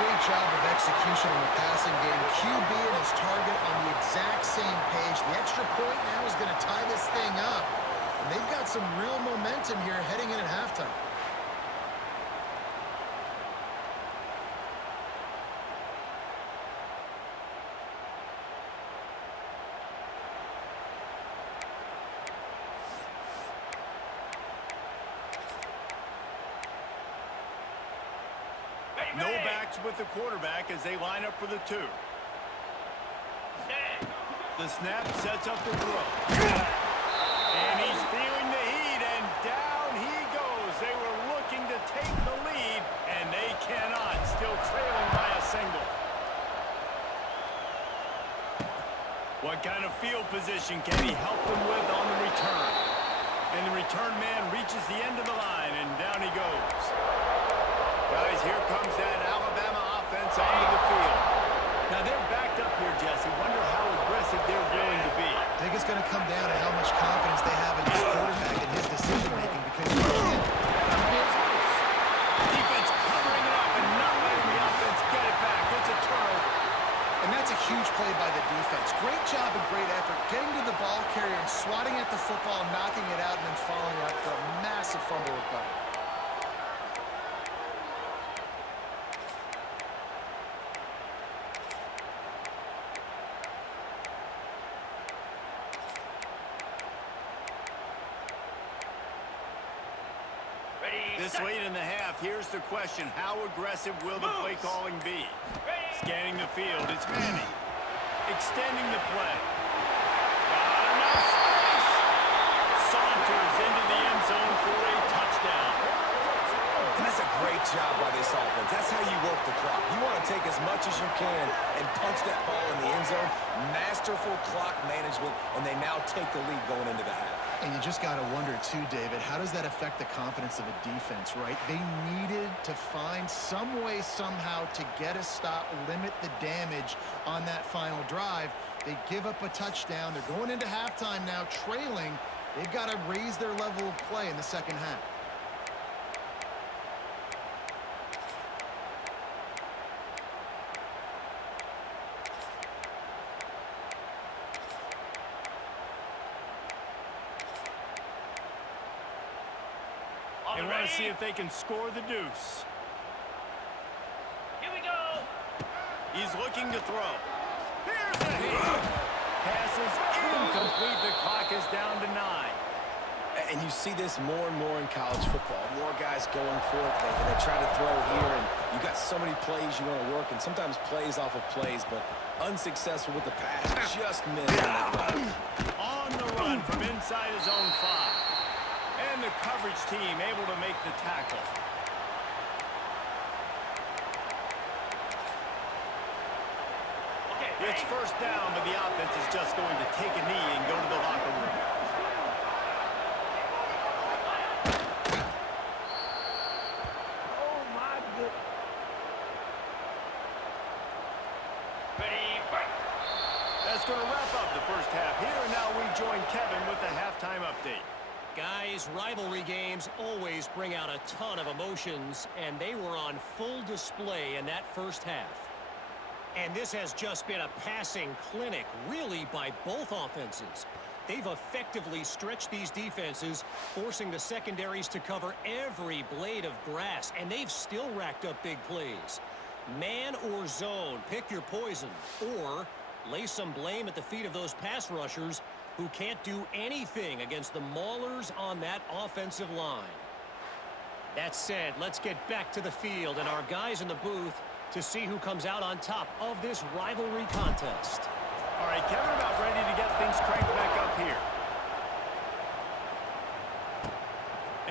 Great job of execution in the passing game. QB and his target on the exact same page. The extra point now is going to tie this thing up. And they've got some real momentum here heading in at halftime. No backs with the quarterback as they line up for the 2. The snap sets up the throw. And he's feeling the heat, and down he goes. They were looking to take the lead, and they cannot. Still trailing by a single. What kind of field position can he help them with on the return? And the return man reaches the end of the line, and down he goes. Guys, here comes that Alabama offense onto the field. Now, they're backed up here, Jesse. Wonder how aggressive they're willing to be. I think it's going to come down to how much confidence they have in this quarterback and his decision-making, because you can't... Defense covering it up and not letting the offense get it back. It's a turnover. And that's a huge play by the defense. Great job and great effort getting to the ball carrier and swatting at the football, knocking it out, and then following up for a massive fumble recovery. This late in the half, here's the question. How aggressive will the play calling be? Scanning the field, it's Manning. Extending the play. Got enough space. Saunters into the end zone for a touchdown. And that's a great job by this offense. That's how you work the clock. You want to take as much as you can and punch that ball in the end zone. Masterful clock management, and they now take the lead going into the half. And you just got to wonder, too, David, how does that affect the confidence of a defense, right? They needed to find some way, somehow, to get a stop, limit the damage on that final drive. They give up a touchdown. They're going into halftime now, trailing. They've got to raise their level of play in the second half. They want to see if they can score the deuce. Here we go. He's looking to throw. Here's a hit. Pass is incomplete. The clock is down to 9. And you see this more and more in college football. More guys going for it. They try to throw here, and you got so many plays you want to work, and sometimes plays off of plays, but unsuccessful with the pass. Just missed on that run. On the run from inside his own 5. And the coverage team able to make the tackle. Okay, It's first down, but the offense is just going to take a knee and go to the locker room. oh my goodness. Ready, break. That's going to wrap up the first half here, and now we join Kevin with the halftime update. Guys, rivalry games always bring out a ton of emotions, and they were on full display in that first half. And this has just been a passing clinic, really, by both offenses. They've effectively stretched these defenses, forcing the secondaries to cover every blade of grass, and they've still racked up big plays. Man or zone, pick your poison, or lay some blame at the feet of those pass rushers who can't do anything against the maulers on that offensive line. That said, let's get back to the field and our guys in the booth to see who comes out on top of this rivalry contest. All right, Kevin, about ready to get things cranked back up here.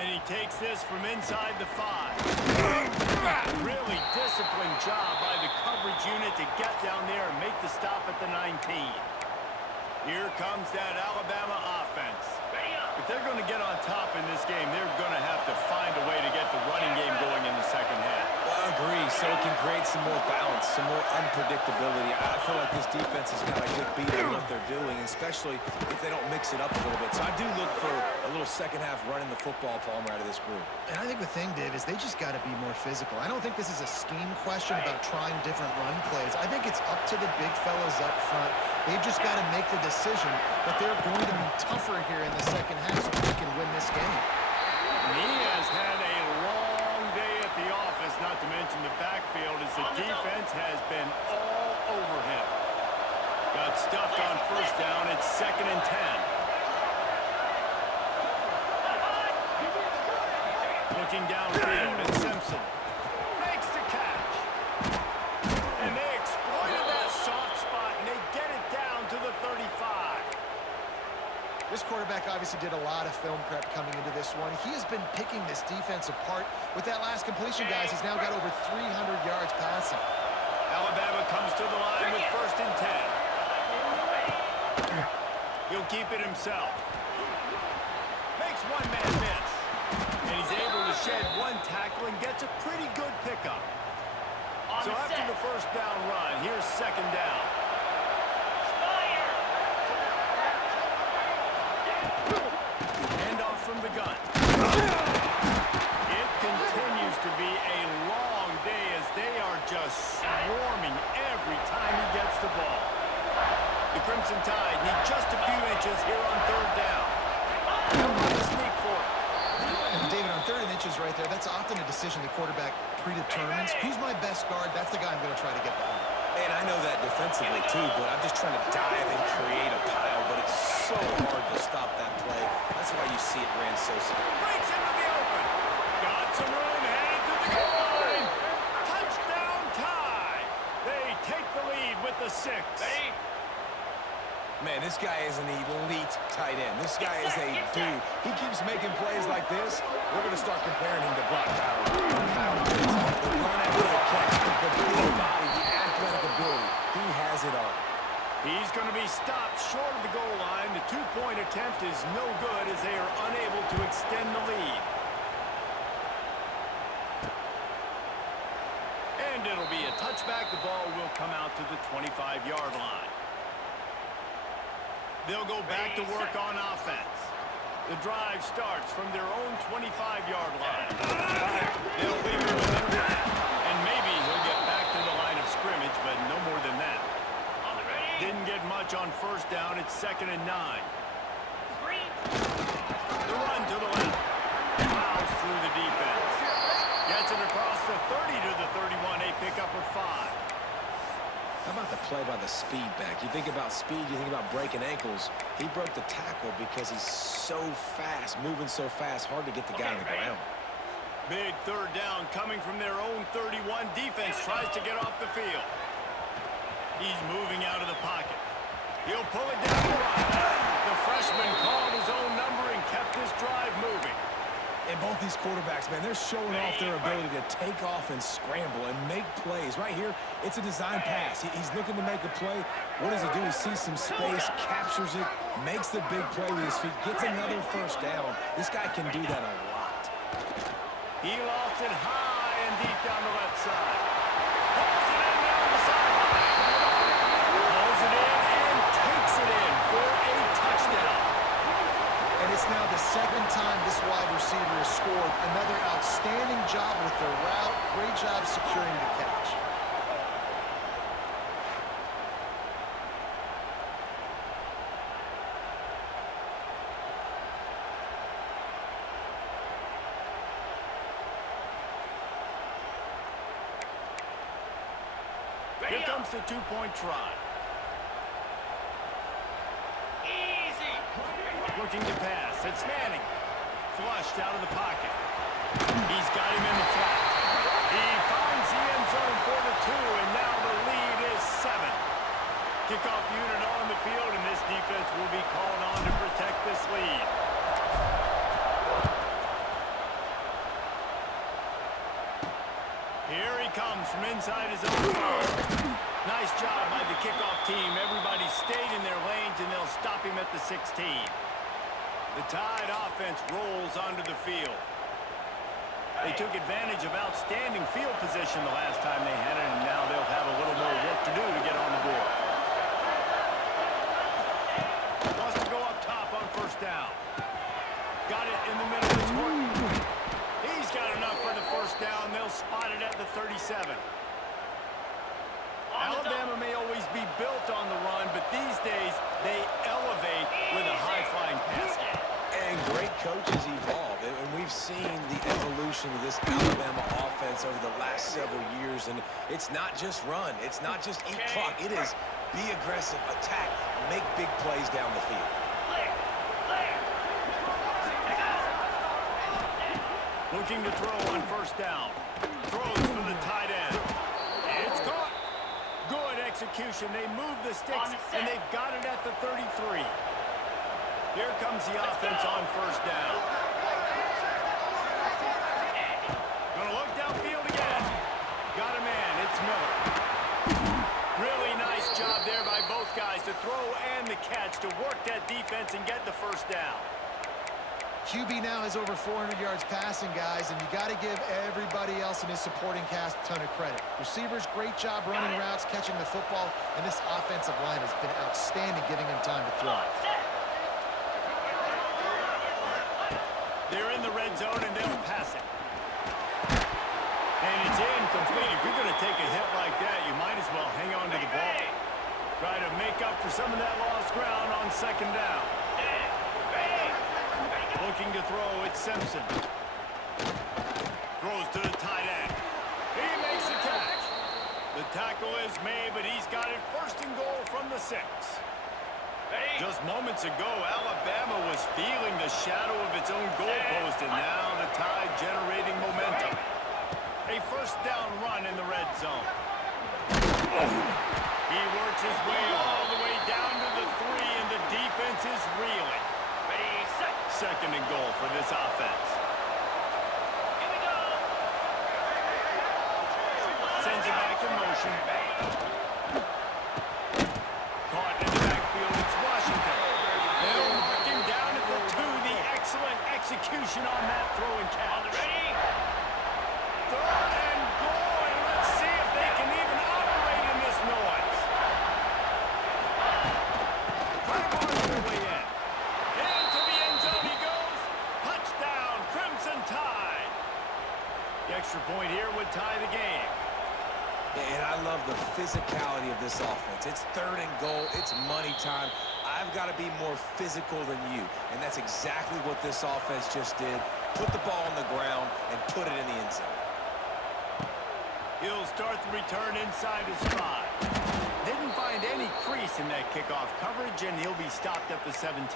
And he takes this from inside the 5. Really disciplined job by the coverage unit to get down there and make the stop at the 19. Here comes that Alabama offense. Ready up. If they're going to get on top in this game, they're going to have to find a way to get the running game going in the second half. I agree, so it can create some more balance, some more unpredictability. I feel like this defense has got a good beat on what they're doing, especially if they don't mix it up a little bit. So I do look for a little second half running the football, Palmer, out of this group. And I think the thing, Dave, is they just got to be more physical. I don't think this is a scheme question about trying different run plays. I think it's up to the big fellas up front. They've just got to make the decision that they're going to be tougher here in the second half so they can win this game. He has had a long day at the office, not to mention the backfield, as the defense has been all over him. Got stuffed on first down. It's 2nd and 10. Looking downfield, and Simpson makes the catch. And they exploited that soft spot, and they get it down to the 35. This quarterback obviously did a lot of film prep coming into this one. He has been picking this defense apart. With that last completion, guys, he's now got over 300 yards passing. Alabama comes to the line with 1st and 10. He'll keep it himself. Makes one man miss. And he's able to shed one tackle and gets a pretty good pickup. So after the first down run, here's 2nd down. Handoff from the gun. It continues to be a long day as they are just swarming every time he gets the ball. The Crimson Tide need just a few inches here on 3rd down. They'll run the sneak for it. And David, on 3rd and inches right there, that's often a decision the quarterback predetermines. Who's my best guard? That's the guy I'm going to try to get behind. And I know that defensively, too, but I'm just trying to dive and create a pile, but it's so hard to stop that play. That's why you see it ran so slow. Breaks into the open. Got some room, headed to the goal line. Touchdown Tide. They take the lead with the 6. Ready? Man, this guy is an elite tight end. This guy is a dude. He keeps making plays like this. We're going to start comparing him to Brock Bowers. The run after the catch, the big body, the athletic ability. He has it all. He's going to be stopped short of the goal line. The 2-point attempt is no good as they are unable to extend the lead. And it'll be a touchback. The ball will come out to the 25-yard line. They'll go back to work on offense. The drive starts from their own 25-yard line. They'll leave it with him. And maybe he'll get back to the line of scrimmage, but no more than that. Didn't get much on first down. It's 2nd and 9. The run to the left. Fouls through the defense. Gets it across the 30 to the 31. A pickup of 5. How about the play by the speed back? You think about speed, you think about breaking ankles. He broke the tackle because he's so fast, moving so fast, hard to get the guy on the ground. Big 3rd down coming from their own 31. Defense tries to get off the field. He's moving out of the pocket. He'll pull it down the line. The freshman called his own number and kept this drive moving. And both these quarterbacks, man, they're showing off their ability to take off and scramble and make plays. Right here, it's a design pass. He's looking to make a play. What does he do? He sees some space, captures it, makes the big play with his feet, gets another first down. This guy can do that a lot. He lost it high and deep down the left side. Pulls it in down the sideline. Pulls it in and takes it in for a touchdown. And it's now the 2nd time this wide receiver has scored. Another outstanding job with the route. Great job securing the catch. Here comes the 2-point try. Looking to pass. It's Manning. Flushed out of the pocket. He's got him in the flat. He finds the end zone for the 2, and now the lead is 7. Kickoff unit on the field, and this defense will be called on to protect this lead. Here he comes from inside his own 5. Nice job by the kickoff team. Everybody stayed in their lanes, and they'll stop him at the 16. The Tide offense rolls onto the field. They took advantage of outstanding field position the last time they had it, and now they'll have a little more work to do to get on the board. Wants to go up top on first down. Got it in the middle of his court. He's got enough for the first down. They'll spot it at the 37. Alabama may always be built on the run, but these days they elevate with a high-flying pass game. And great coaches evolve, and we've seen the evolution of this Alabama offense over the last several years, and it's not just run, it's not just eat clock, it is be aggressive, attack, make big plays down the field. Looking to throw on first down. Throws for the tight end. It's caught. Good execution. They move the sticks, and they've got it at the 33. Here comes the offense on first down. Gonna look downfield again. Got a man. It's Miller. Really nice job there by both guys to throw and the catch to work that defense and get the first down. QB now has over 400 yards passing, guys, and you got to give everybody else in his supporting cast a ton of credit. Receivers, great job running routes, catching the football, and this offensive line has been outstanding, giving him time to throw. They're in the red zone, and they'll pass it. And it's incomplete. If you're going to take a hit like that, you might as well hang on to the ball. Try to make up for some of that lost ground on second down. Looking to throw, it's Simpson. Throws to the tight end. He makes the catch. The tackle is made, but he's got it first and goal from the 6. Just moments ago, Alabama was feeling the shadow of its own goalpost, and now the Tide generating momentum. A first down run in the red zone. He works his way all the way down to the 3, and the defense is reeling. Second and goal for this offense. Here we go. Sends it back in motion. Caught in the backfield. It's Washington. They'll work him down at the 2. The excellent execution on that throw and catch. Third and goal, and let's see if they can even operate in this noise. Try to barge their way in. Into the end zone he goes. The extra point here would tie the game. And I love the physicality of this offense. It's 3rd and goal. It's money time. I've got to be more physical than you. And that's exactly what this offense just did. Put the ball on the ground and put it in the end zone. He'll start the return inside his 5. Didn't find any crease in that kickoff coverage, and he'll be stopped at the 17.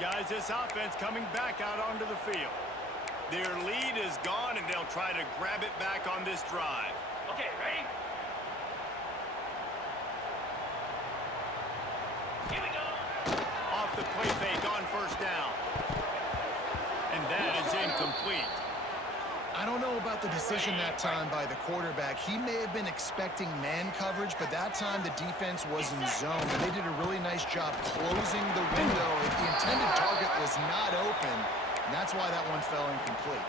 Guys, this offense coming back out onto the field. Their lead is gone, and they'll try to grab it back on this drive. Okay, ready? Here we go. Off the play fake on 1st down. And that is incomplete. I don't know about the decision that time by the quarterback. He may have been expecting man coverage, but that time the defense was in zone, and they did a really nice job closing the window. The intended target was not open, and that's why that one fell incomplete.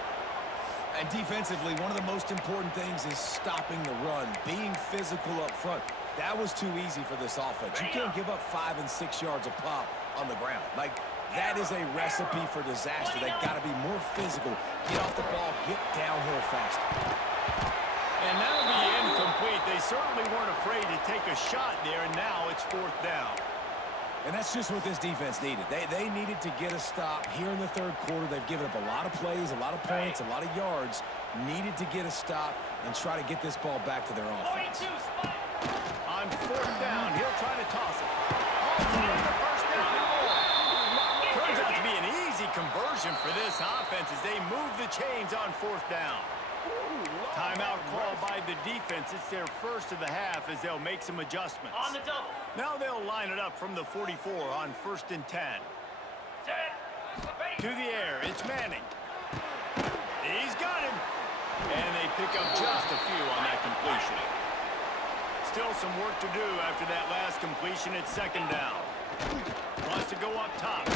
And defensively, one of the most important things is stopping the run, being physical up front. That was too easy for this offense. You can't give up 5 and 6 yards a pop on the ground. Like, that is a recipe for disaster. They've got to be more physical. Get off the ball, get downhill faster. And that'll be incomplete. They certainly weren't afraid to take a shot there, and now it's 4th down. And that's just what this defense needed. They needed to get a stop here in the 3rd quarter. They've given up a lot of plays, a lot of points, a lot of yards. Needed to get a stop and try to get this ball back to their offense. 42 spot. On 4th down, he'll try to toss it. All the way to the 1st down and more. Turns out to be an easy conversion for this offense as they move the chains on 4th down. Timeout called by the defense. It's their first of the half as they'll make some adjustments. On the double. Now they'll line it up from the 44 on 1st and 10. Set. Ready. To the air, it's Manning. He's got him. And they pick up just a few on that completion. Still some work to do after that last completion at 2nd down. Wants to go up top.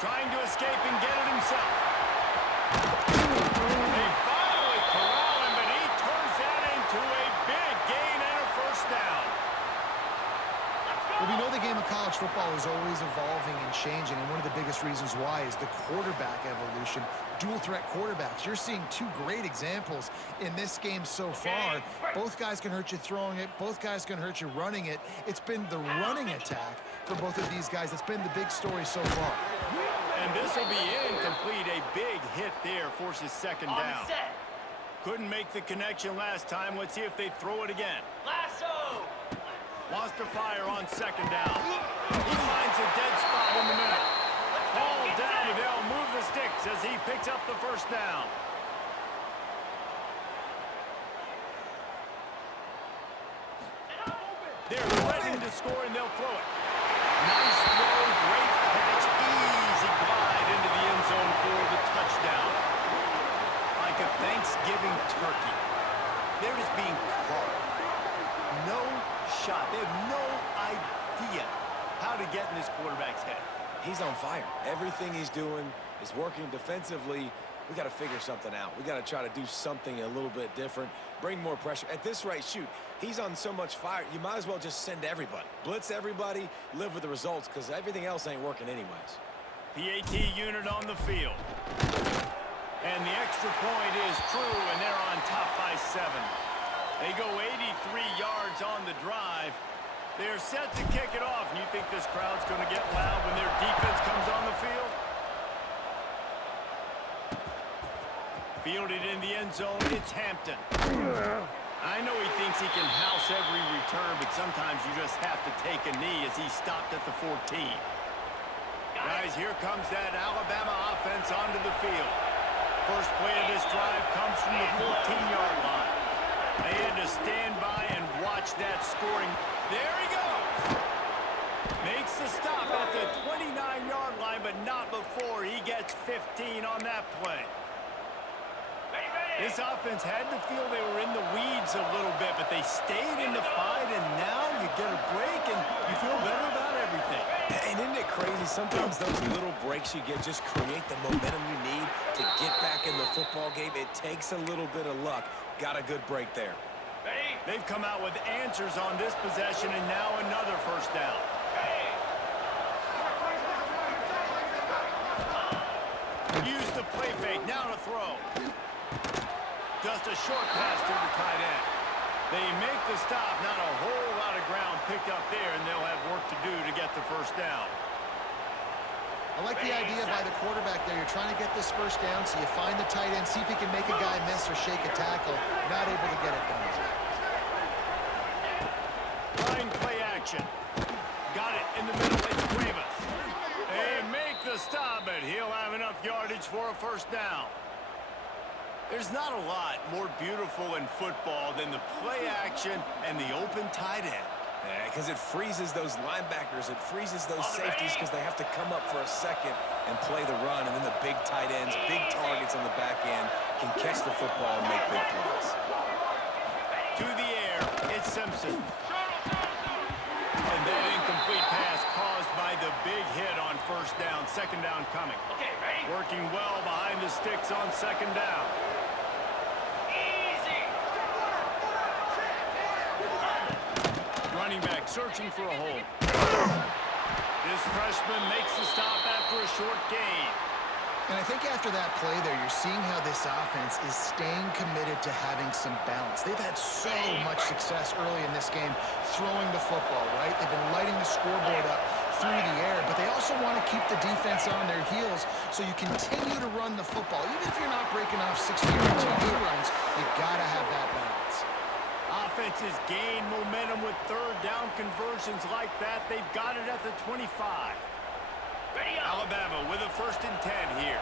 Trying to escape and get it himself. They finally corral him, but he turns that into a big gain and a 1st down. Well, we know the game of college football is always evolving and changing, and one of the biggest reasons why is the quarterback evolution. Dual threat quarterbacks. You're seeing 2 great examples in this game so far. Both guys can hurt you throwing it. Both guys can hurt you running it. It's been the running attack for both of these guys that's been the big story so far. And this will be incomplete. A big hit there forces 2nd On down. set. Couldn't make the connection last time. Let's see if they throw it again. Lasso. Wants to fire on 2nd down. He finds a dead spot in the middle. Ball down, and they'll move the sticks as he picks up the 1st down. They're threatening to score, and they'll throw it. Nice throw, great catch, easy glide into the end zone for the touchdown. Like a Thanksgiving turkey. They're just being carved. No shot. They have no idea how to get in this quarterback's head. He's on fire. Everything he's doing is working defensively. We got to figure something out. We got to try to do something a little bit different, bring more pressure. At this rate, shoot, he's on so much fire, you might as well just send everybody. Blitz everybody, live with the results, because everything else ain't working anyways. PAT unit on the field. And the extra point is true, and they're on top by 7. They go 83 yards on the drive. They're set to kick it off. And you think this crowd's going to get loud when their defense comes on the field? Fielded in the end zone, it's Hampton. I know he thinks he can house every return, but sometimes you just have to take a knee as he stopped at the 14. Guys, here comes that Alabama offense onto the field. First play of this drive comes from the 14-yard line. They had to stand by and watch that scoring. There he goes. Makes the stop at the 29-yard line, but not before he gets 15 on that play. This offense had to feel they were in the weeds a little bit, but they stayed in the fight, and now you get a break, and you feel better about everything. And isn't it crazy? Sometimes those little breaks you get just create the momentum you need to get back in the football game. It takes a little bit of luck. Got a good break there. They've come out with answers on this possession, and now another 1st down. Use the play fake. Now to throw. Just a short pass to the tight end. They make the stop. Not a whole lot of ground picked up there, and they'll have work to do to get the first down. I like the idea by the quarterback there. You're trying to get this first down, so you find the tight end, see if he can make a guy miss or shake a tackle. Not able to get it done. Line play action. Got it in the middle. It's Cuevas. They make the stop, but he'll have enough yardage for a first down. There's not a lot more beautiful in football than the play action and the open tight end. Because it freezes those linebackers. It freezes those safeties because they have to come up for a second and play the run. And then the big tight ends, big targets on the back end can catch the football and make big plays. To the air, it's Simpson. And that incomplete pass caused by the big hit on first down. Second down coming. Okay, ready? Working well behind the sticks on second down. Easy. Running back searching for a hole. This freshman makes the stop after a short gain. And I think after that play there, you're seeing how this offense is staying committed to having some balance. They've had so much success early in this game throwing the football, right? They've been lighting the scoreboard up through the air, but they also want to keep the defense on their heels, so you continue to run the football. Even if you're not breaking off 60-yard TD runs, you got to have that balance. Offenses gain momentum with third down conversions like that. They've got it at the 25. Ready up. Alabama with a 1st and 10 here.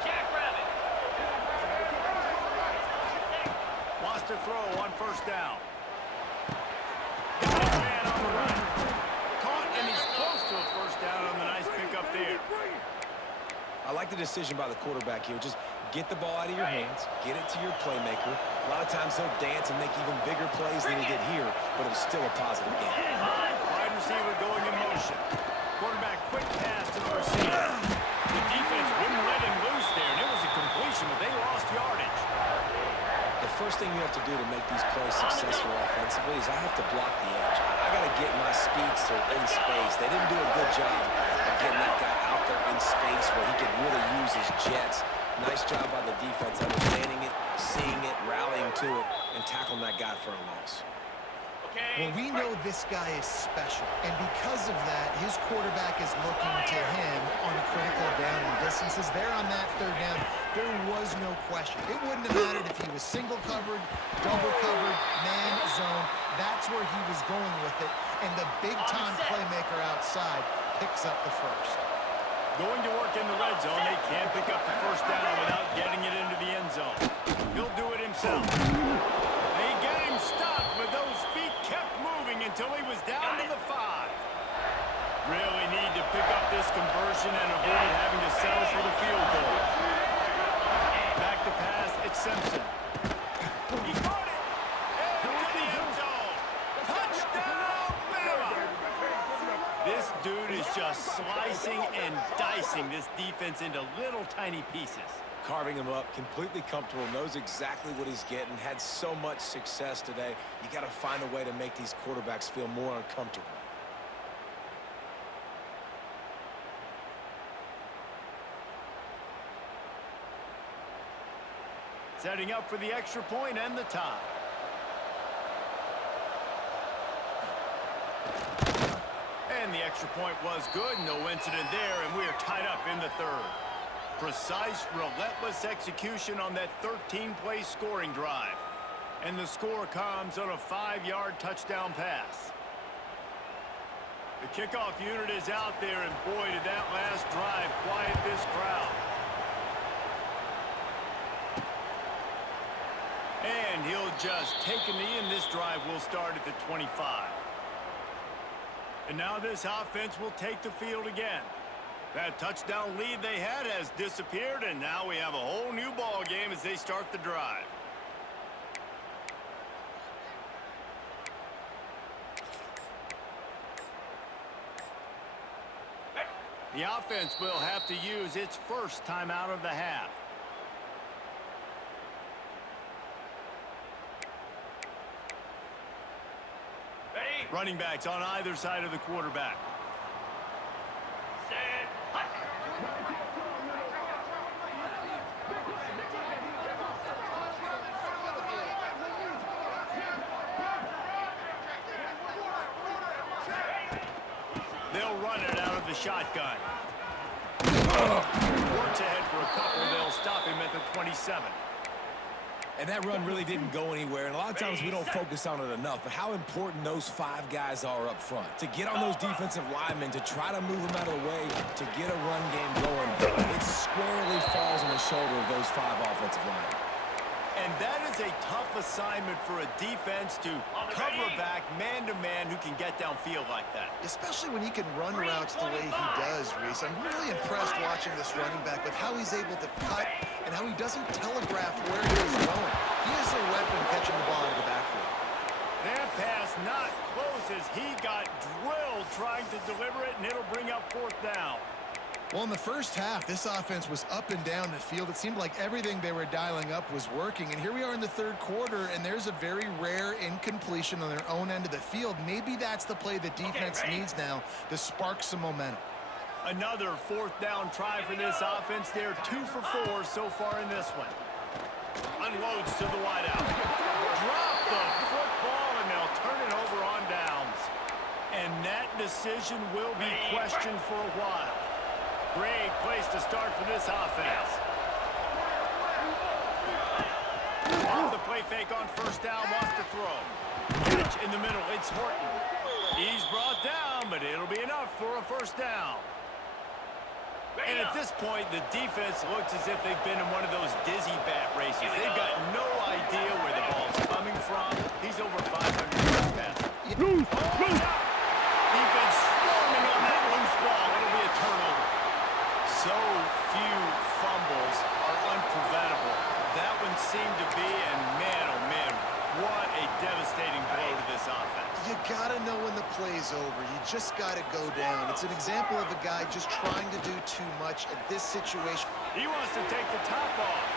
Jackrabbit. Wants to throw on first down. Got his man on the run. Caught, and he's close to a first down on the nice pickup there. I like the decision by the quarterback here. Just get the ball out of your hands, get it to your playmaker. A lot of times he'll dance and make even bigger plays than he did here, but it was still a positive game. Wide receiver going in motion. Quarterback quick pass to the receiver. The defense wouldn't let him loose there, and it was a completion, but they lost yardage. The first thing you have to do to make these plays successful offensively is I have to block the edge. I got to get my speedster in space. They didn't do a good job of getting that guy out there in space where he could really use his jets. Nice job by the defense understanding it, seeing it, rallying to it, and tackling that guy for a loss. Okay. Well, we know this guy is special, and because of that, his quarterback is looking to him on critical down and distances. There on that third down, there was no question. It wouldn't have mattered if he was single covered, double covered, man zone. That's where he was going with it, and the big-time playmaker outside picks up the first. Going to work in the red zone. They can't pick up the first down without getting it into the end zone. He'll do it himself. They got him stopped, but those feet kept moving until he was down to the 5. Really need to pick up this conversion and avoid having to settle for the field goal. Back to pass, it's Simpson. He caught it! Into the end zone! Touchdown, Bama! This dude is just slicing and dicing this defense into little tiny pieces. Carving him up, completely comfortable, knows exactly what he's getting, had so much success today. You got to find a way to make these quarterbacks feel more uncomfortable. Setting up for the extra point and the tie. And the extra point was good. No incident there, and we are tied up in the third. Precise, relentless execution on that 13-play scoring drive. And the score comes on a 5-yard touchdown pass. The kickoff unit is out there, and boy, did that last drive quiet this crowd. And he'll just take a knee, and this drive will start at the 25. And now this offense will take the field again. That touchdown lead they had has disappeared, and now we have a whole new ball game as they start the drive. The offense will have to use its first timeout of the half. Ready? Running backs on either side of the quarterback. Set. Hut. shotgun. Works ahead for a couple. They'll stop him at the 27. And that run really didn't go anywhere, and a lot of times we don't focus on it enough, but how important those 5 guys are up front. To get on those defensive linemen, to try to move them out of the way, to get a run game going, it squarely falls on the shoulder of those 5 offensive linemen. And that is a tough assignment for a defense to cover back man-to-man who can get downfield like that. Especially when he can run routes the way he does, Reese. I'm really impressed watching this running back with how he's able to cut and how he doesn't telegraph where he is going. He is a weapon catching the ball out of the backfield. That pass not close as he got drilled trying to deliver it, and it'll bring up 4th down. Well, in the first half, this offense was up and down the field. It seemed like everything they were dialing up was working. And here we are in the 3rd quarter, and there's a very rare incompletion on their own end of the field. Maybe that's the play the defense needs now to spark some momentum. Another 4th down try for this offense. They're 2 for 4 so far in this one. Unloads to the wideout. Drop the football, and they'll turn it over on downs. And that decision will be questioned for a while. Great place to start for this offense. Off the play fake on 1st down, wants to throw. Catch in the middle, it's Horton. He's brought down, but it'll be enough for a 1st down. And at this point, the defense looks as if they've been in one of those dizzy bat races. They've got no idea where the ball's coming from. He's over 500 yards passing. Defense swarming on that loose ball. It'll be a turnover. So few fumbles are unpreventable. That one seemed to be, and man, oh man, what a devastating blow to this offense. You gotta know when the play's over. You just gotta go down. It's an example of a guy just trying to do too much at this situation. He wants to take the top off.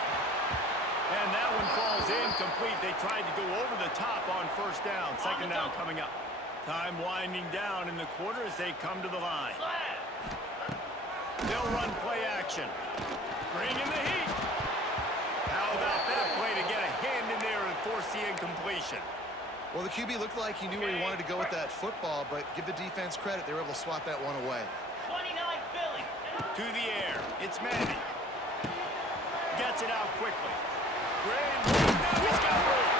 And that one falls incomplete. They tried to go over the top on 1st down. 2nd down coming up. Time winding down in the quarter as they come to the line. They'll run play action. Bring in the heat. How about that play to get a hand in there and force the incompletion? Well, the QB looked like he knew where he wanted to go with that football, but give the defense credit. They were able to swat that one away. 29 Philly. To the air. It's Manning. Gets it out quickly. Grand. Now he's got room.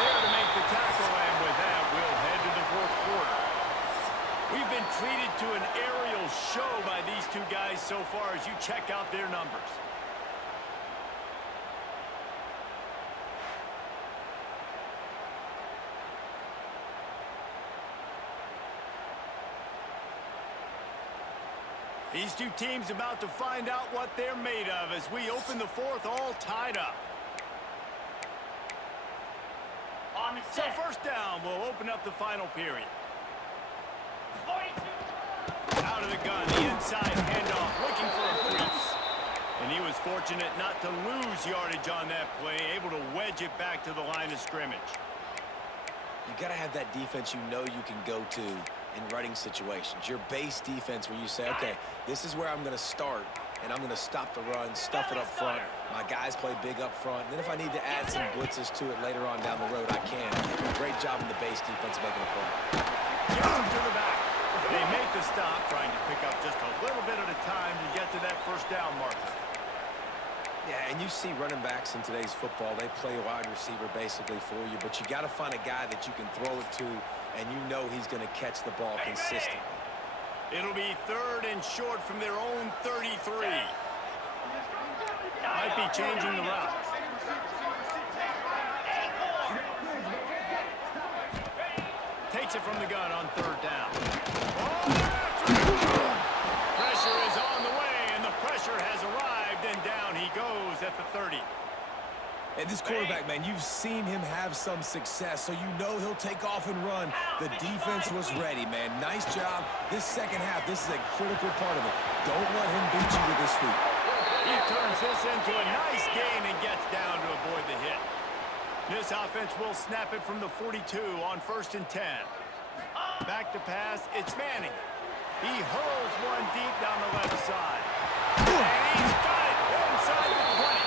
There to make the tackle, and with that, we'll head to the 4th quarter. We've been treated to an aerial show by these 2 guys so far as you check out their numbers. These 2 teams about to find out what they're made of as we open the 4th all tied up. On the So set. 1st down will open up the final period. 42. Out of the gun, the inside handoff, looking for a crease. And he was fortunate not to lose yardage on that play, able to wedge it back to the line of scrimmage. You got to have that defense you know you can go to in running situations. Your base defense where you say, okay, this is where I'm going to start, and I'm going to stop the run, stuff it up front. My guys play big up front. And then if I need to add some blitzes to it later on down the road, I can. Great job in the base defense making a play. Gets him to the back. They make the stop, trying to pick up just a little bit at a time to get to that 1st down marker. Yeah, and you see running backs in today's football, they play wide receiver basically for you, but you got to find a guy that you can throw it to, and you know he's going to catch the ball consistently. It'll be 3rd and short from their own 33. Might be changing the route. Takes it from the gun on 3rd down. Pressure is on the way, and the pressure has arrived, and down he goes at the 30. And this quarterback, man, you've seen him have some success, so you know he'll take off and run. The defense was ready, man. Nice job. This 2nd half, this is a critical part of it. Don't let him beat you with his feet. He turns this into a nice gain and gets down to avoid the hit. This offense will snap it from the 42 on 1st and 10. Back to pass, it's Manning. He hurls one deep down the left side. And he's got it inside the 20.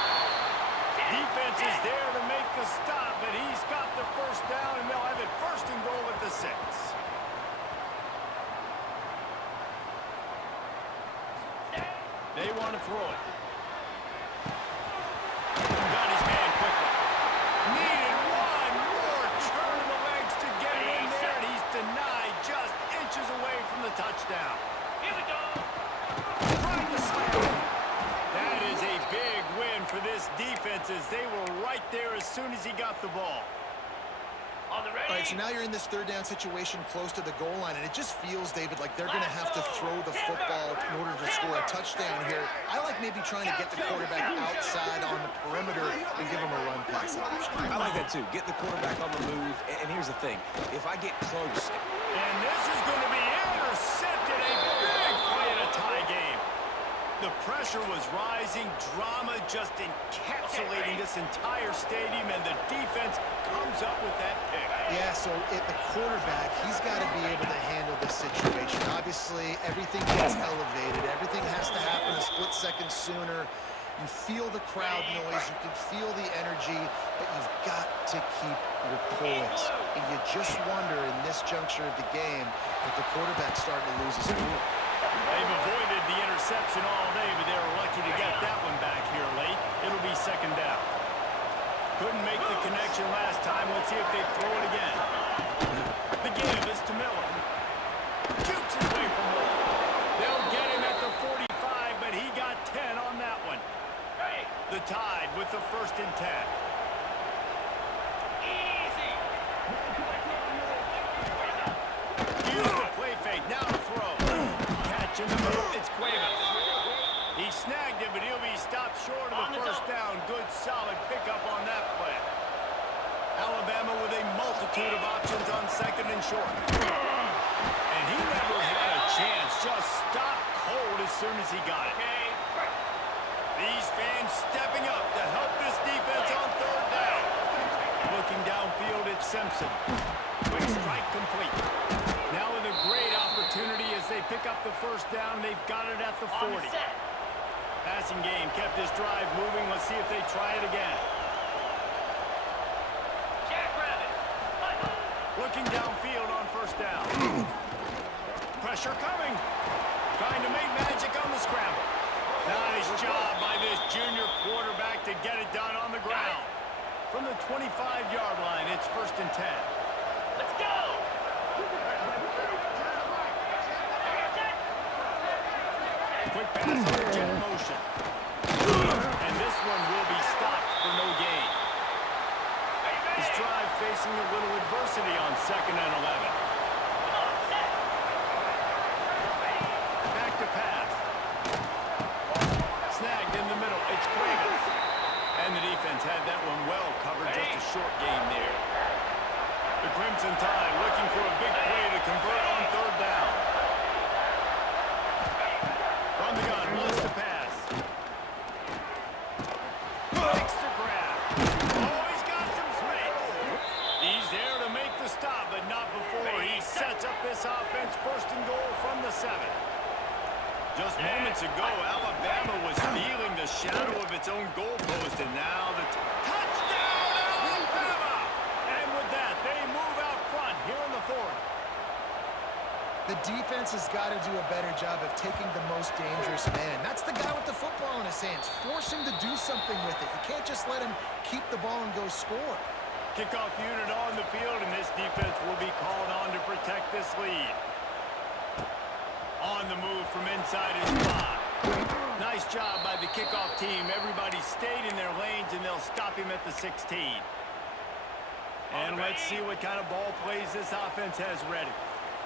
Defense is there to make the stop, but he's got the 1st down, and they'll have it 1st and goal at the 6. They want to throw it. Got his man quickly. Needed one more turn of the legs to get it in there, and he's denied just inches away from the touchdown. Here we go. Trying to slam it. That is a big win for this defense as they were right there as soon as he got the ball. On the ready. All right, so now you're in this third down situation close to the goal line, and it just feels, David, like they're going to have to throw the football in order to score a touchdown here. I like maybe trying to get the quarterback outside on the perimeter and give him a run pass option. I like that too. Get the quarterback on the move. And here's the thing. If I get close... And this is going to be intercepted. A big play in a tie game. The pressure was rising. Drama just encapsulating this entire stadium, and the defense comes up with that pick. Yeah, so the quarterback, he's got to be able to handle this situation. Obviously, everything gets elevated. Everything has to happen a split second sooner. You feel the crowd noise. You can feel the energy, but you've got to keep your poise. And you just wonder in this juncture of the game if the quarterback's starting to lose his cool. They've avoided the interception all day, but they were lucky to get that one back here late. It'll be second down. Couldn't make the connection last time. Let's see if they throw it again. The give is to Miller. Shoots his way from one. They'll get him at the 45, but he got 10 on that one. The Tide with the 1st and 10. Easy. Use the play fake. Now to throw. Catch in the middle. It's Cuevas. He snagged it, but he'll be stopped short of the first down. Good, solid pickup on that play. Alabama with a multitude of options on 2nd and short. And he never had a chance. Just stopped cold as soon as he got it. These fans stepping up to help this defense on 3rd down. Looking downfield, it's Simpson. Quick strike complete. Now with a great opportunity as they pick up the 1st down. They've got it at the 40. Passing game kept this drive moving. Let's see if they try it again. Jackrabbit. Looking downfield on 1st down. Pressure coming. Trying to make magic on the scramble. Nice job by this junior quarterback to get it done on the ground. From the 25-yard line, it's 1st and 10. Let's go. Quick pass on jet motion. And this one will be stopped for no gain. This drive facing a little adversity on 2nd and 11. Back to pass. Snagged in the middle. It's Cuevas. And the defense had that one well covered. Just a short gain there. The Crimson Tide looking for a big play to convert on 3rd down. From the gun, wants to pass. Makes the grab. Oh, he's got some space. He's there to make the stop, but not before he sets up this offense. 1st and goal from the 7. Just moments ago, Alabama was feeling the shadow of its own goalpost, and now the touchdown, Alabama! And with that, they move out front here in the 4th. The defense has got to do a better job of taking the most dangerous man. That's the guy with the football in his hands. Force him to do something with it. You can't just let him keep the ball and go score. Kickoff unit on the field, and this defense will be called on to protect this lead. On the move from inside his spot. Nice job by the kickoff team. Everybody stayed in their lanes, and they'll stop him at the 16. And let's see what kind of ball plays this offense has ready.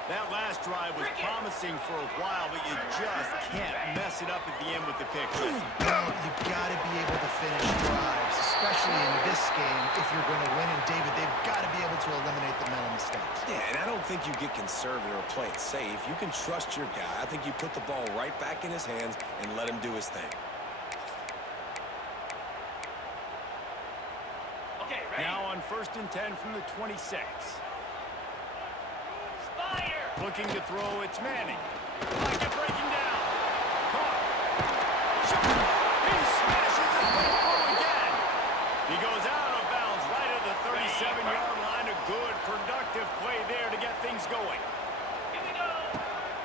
That last drive was promising for a while, but you just can't mess it up at the end with the pick. You've got to be able to finish drives, especially in this game if you're going to win. And, David, they've got to be able to eliminate the mental mistakes. Yeah, and I don't think you get conservative or play it safe. You can trust your guy. I think you put the ball right back in his hands and let him do his thing. Okay, ready? Now on 1st and 10 from the 26. Fire. Looking to throw, it's Manning. Like it breaking down. Caught. Shot. He smashes his way through again. He goes out of bounds right at the 37-yard line. A good, productive play there to get things going. Here we go.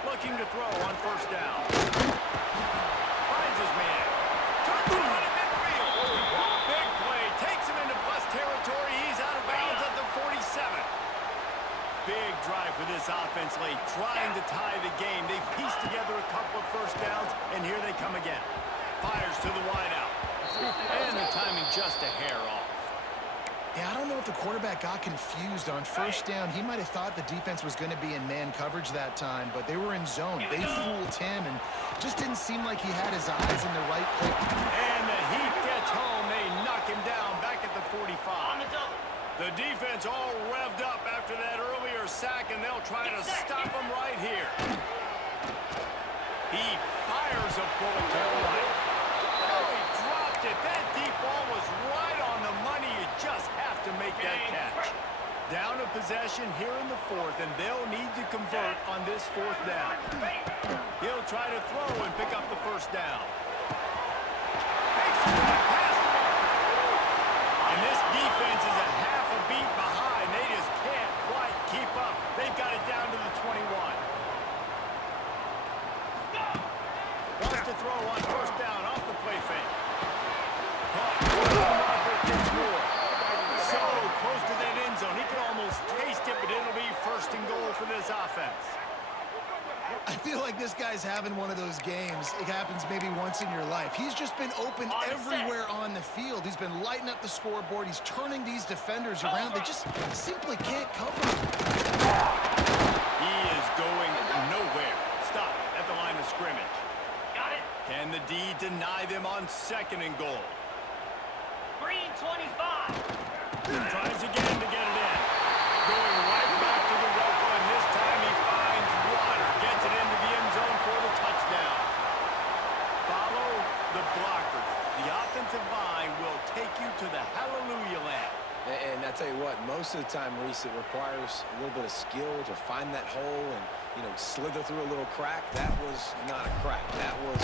Looking to throw on 1st down. Finds a come again. Fires to the wideout. And the timing just a hair off. Yeah, I don't know if the quarterback got confused on first down. He might have thought the defense was going to be in man coverage that time, but they were in zone. They fooled him and just didn't seem like he had his eyes in the right place. And the heat gets home. They knock him down back at the 45. On the double. The defense all revved up after that earlier sack, and they'll try to stop him right here. He fires a bullet to the right. Oh, he dropped it. That deep ball was right on the money. You just have to make that catch. Down a possession here in the fourth, and they'll need to convert on this fourth down. He'll try to throw and pick up the first down. Makes it past the marker. And this defense is a half a beat behind. They just can't quite keep up. They've got it down to the 21. Wants to throw on first down off the play fake. Gets more. So close to that end zone. He could almost taste it, but it'll be first and goal for this offense. I feel like this guy's having one of those games. It happens maybe once in your life. He's just been open everywhere on the field. He's been lighting up the scoreboard. He's turning these defenders around. They just simply can't cover him. He is going nowhere. Stop at the line of scrimmage. Got it. Can the D deny them on second and goal? Green 25. Tries again to get it in. Going right back to the rifle, and this time he finds water. Gets it into the end zone for the touchdown. Follow the blockers. The offensive line will take you to the hallelujah land. And I tell you what, most of the time, Reese, it requires a little bit of skill to find that hole and, slither through a little crack. That was not a crack. That was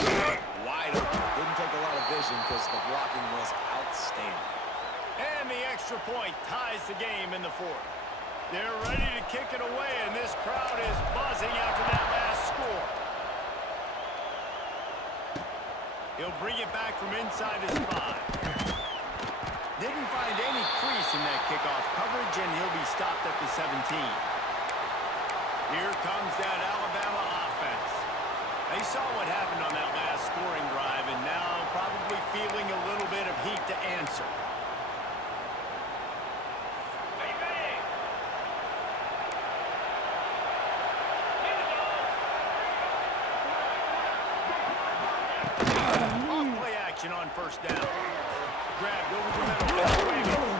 wide open. Didn't take a lot of vision because the blocking was outstanding. And the extra point ties the game in the fourth. They're ready to kick it away, and this crowd is buzzing after that last score. He'll bring it back from inside his 5. Didn't find any crease in that kickoff coverage, and he'll be stopped at the 17. Here comes that Alabama offense. They saw what happened on that last scoring drive, and now probably feeling a little bit of heat to answer. Off-play action on first down. Grabbed over the middle.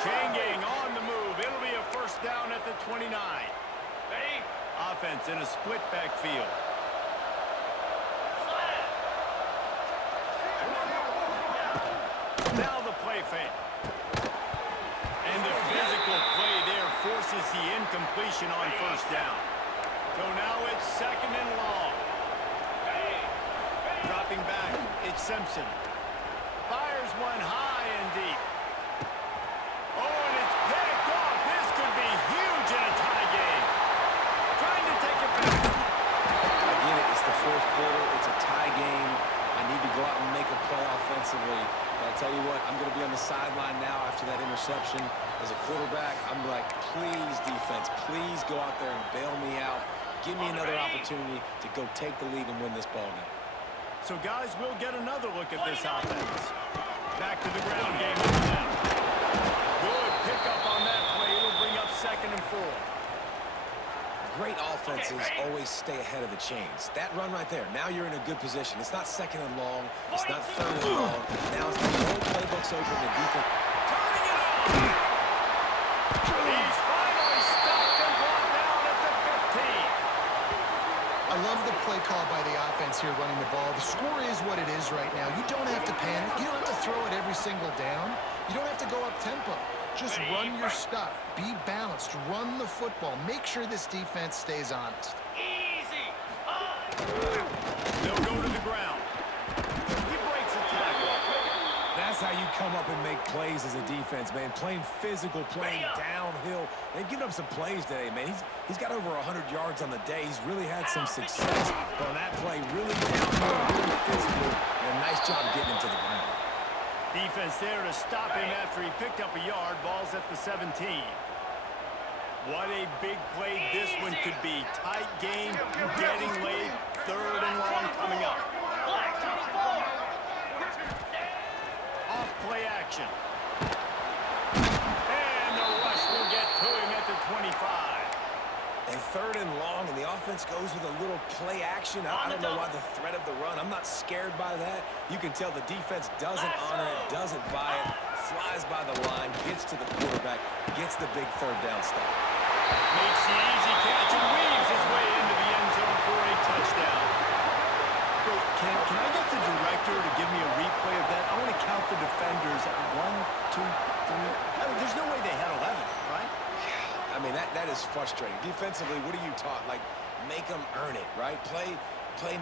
Chain gang on the move. It'll be a first down at the 29. Ready? Offense in a split backfield. Now the play fake. And the physical play there forces the incompletion on first down. So now it's second and long. Dropping back, it's Simpson. Fires one high and deep. Oh, and it's picked off. This could be huge in a tie game. Trying to take it back. I get it. It's the fourth quarter. It's a tie game. I need to go out and make a play offensively. But I tell you what, I'm going to be on the sideline now after that interception. As a quarterback, I'm like, please, defense, please go out there and bail me out. Give me another opportunity to go take the lead and win this ball game. So, guys, we'll get another look at this offense. Back to the ground game now. Good pickup on that play. It'll bring up second and 4. Great offenses always stay ahead of the chains. That run right there, now you're in a good position. It's not second and long. It's not third and long. Now the whole playbook's open. The defense. Turning it on. He's finally stopped and brought down at the 15. I love the play call by the offense here running the ball. The score is what it is right now. You don't have to panic. You don't have to throw it every single down. You don't have to go up tempo. Just run your stuff. Be balanced. Run the football. Make sure this defense stays honest. Easy. They'll go to the ground. He breaks a tackle. That's how you come up and make plays as a defense, man. Playing physical, playing downhill. They've given up some plays today, man. He's got over 100 yards on the day. He's really had some success. But on that play, really downhill, really physical, and a nice job getting him to the ground. Defense there to stop him after he picked up a yard. Ball's at the 17. What a big play this one could be. Tight game, getting late, third and long coming up. know why the threat of the run, I'm not scared by that. You can tell the defense doesn't honor it, doesn't buy it, flies by the line, gets to the quarterback, gets the big third down stop. Makes the easy catch and weaves his way into the end zone for a touchdown. Wait, can I get the director to give me a replay of that? I want to count the defenders. 1, 2, 3. I mean, there's no way they had 11, right? I mean, that is frustrating. Defensively, what are you taught? Like, make them earn it, right? Play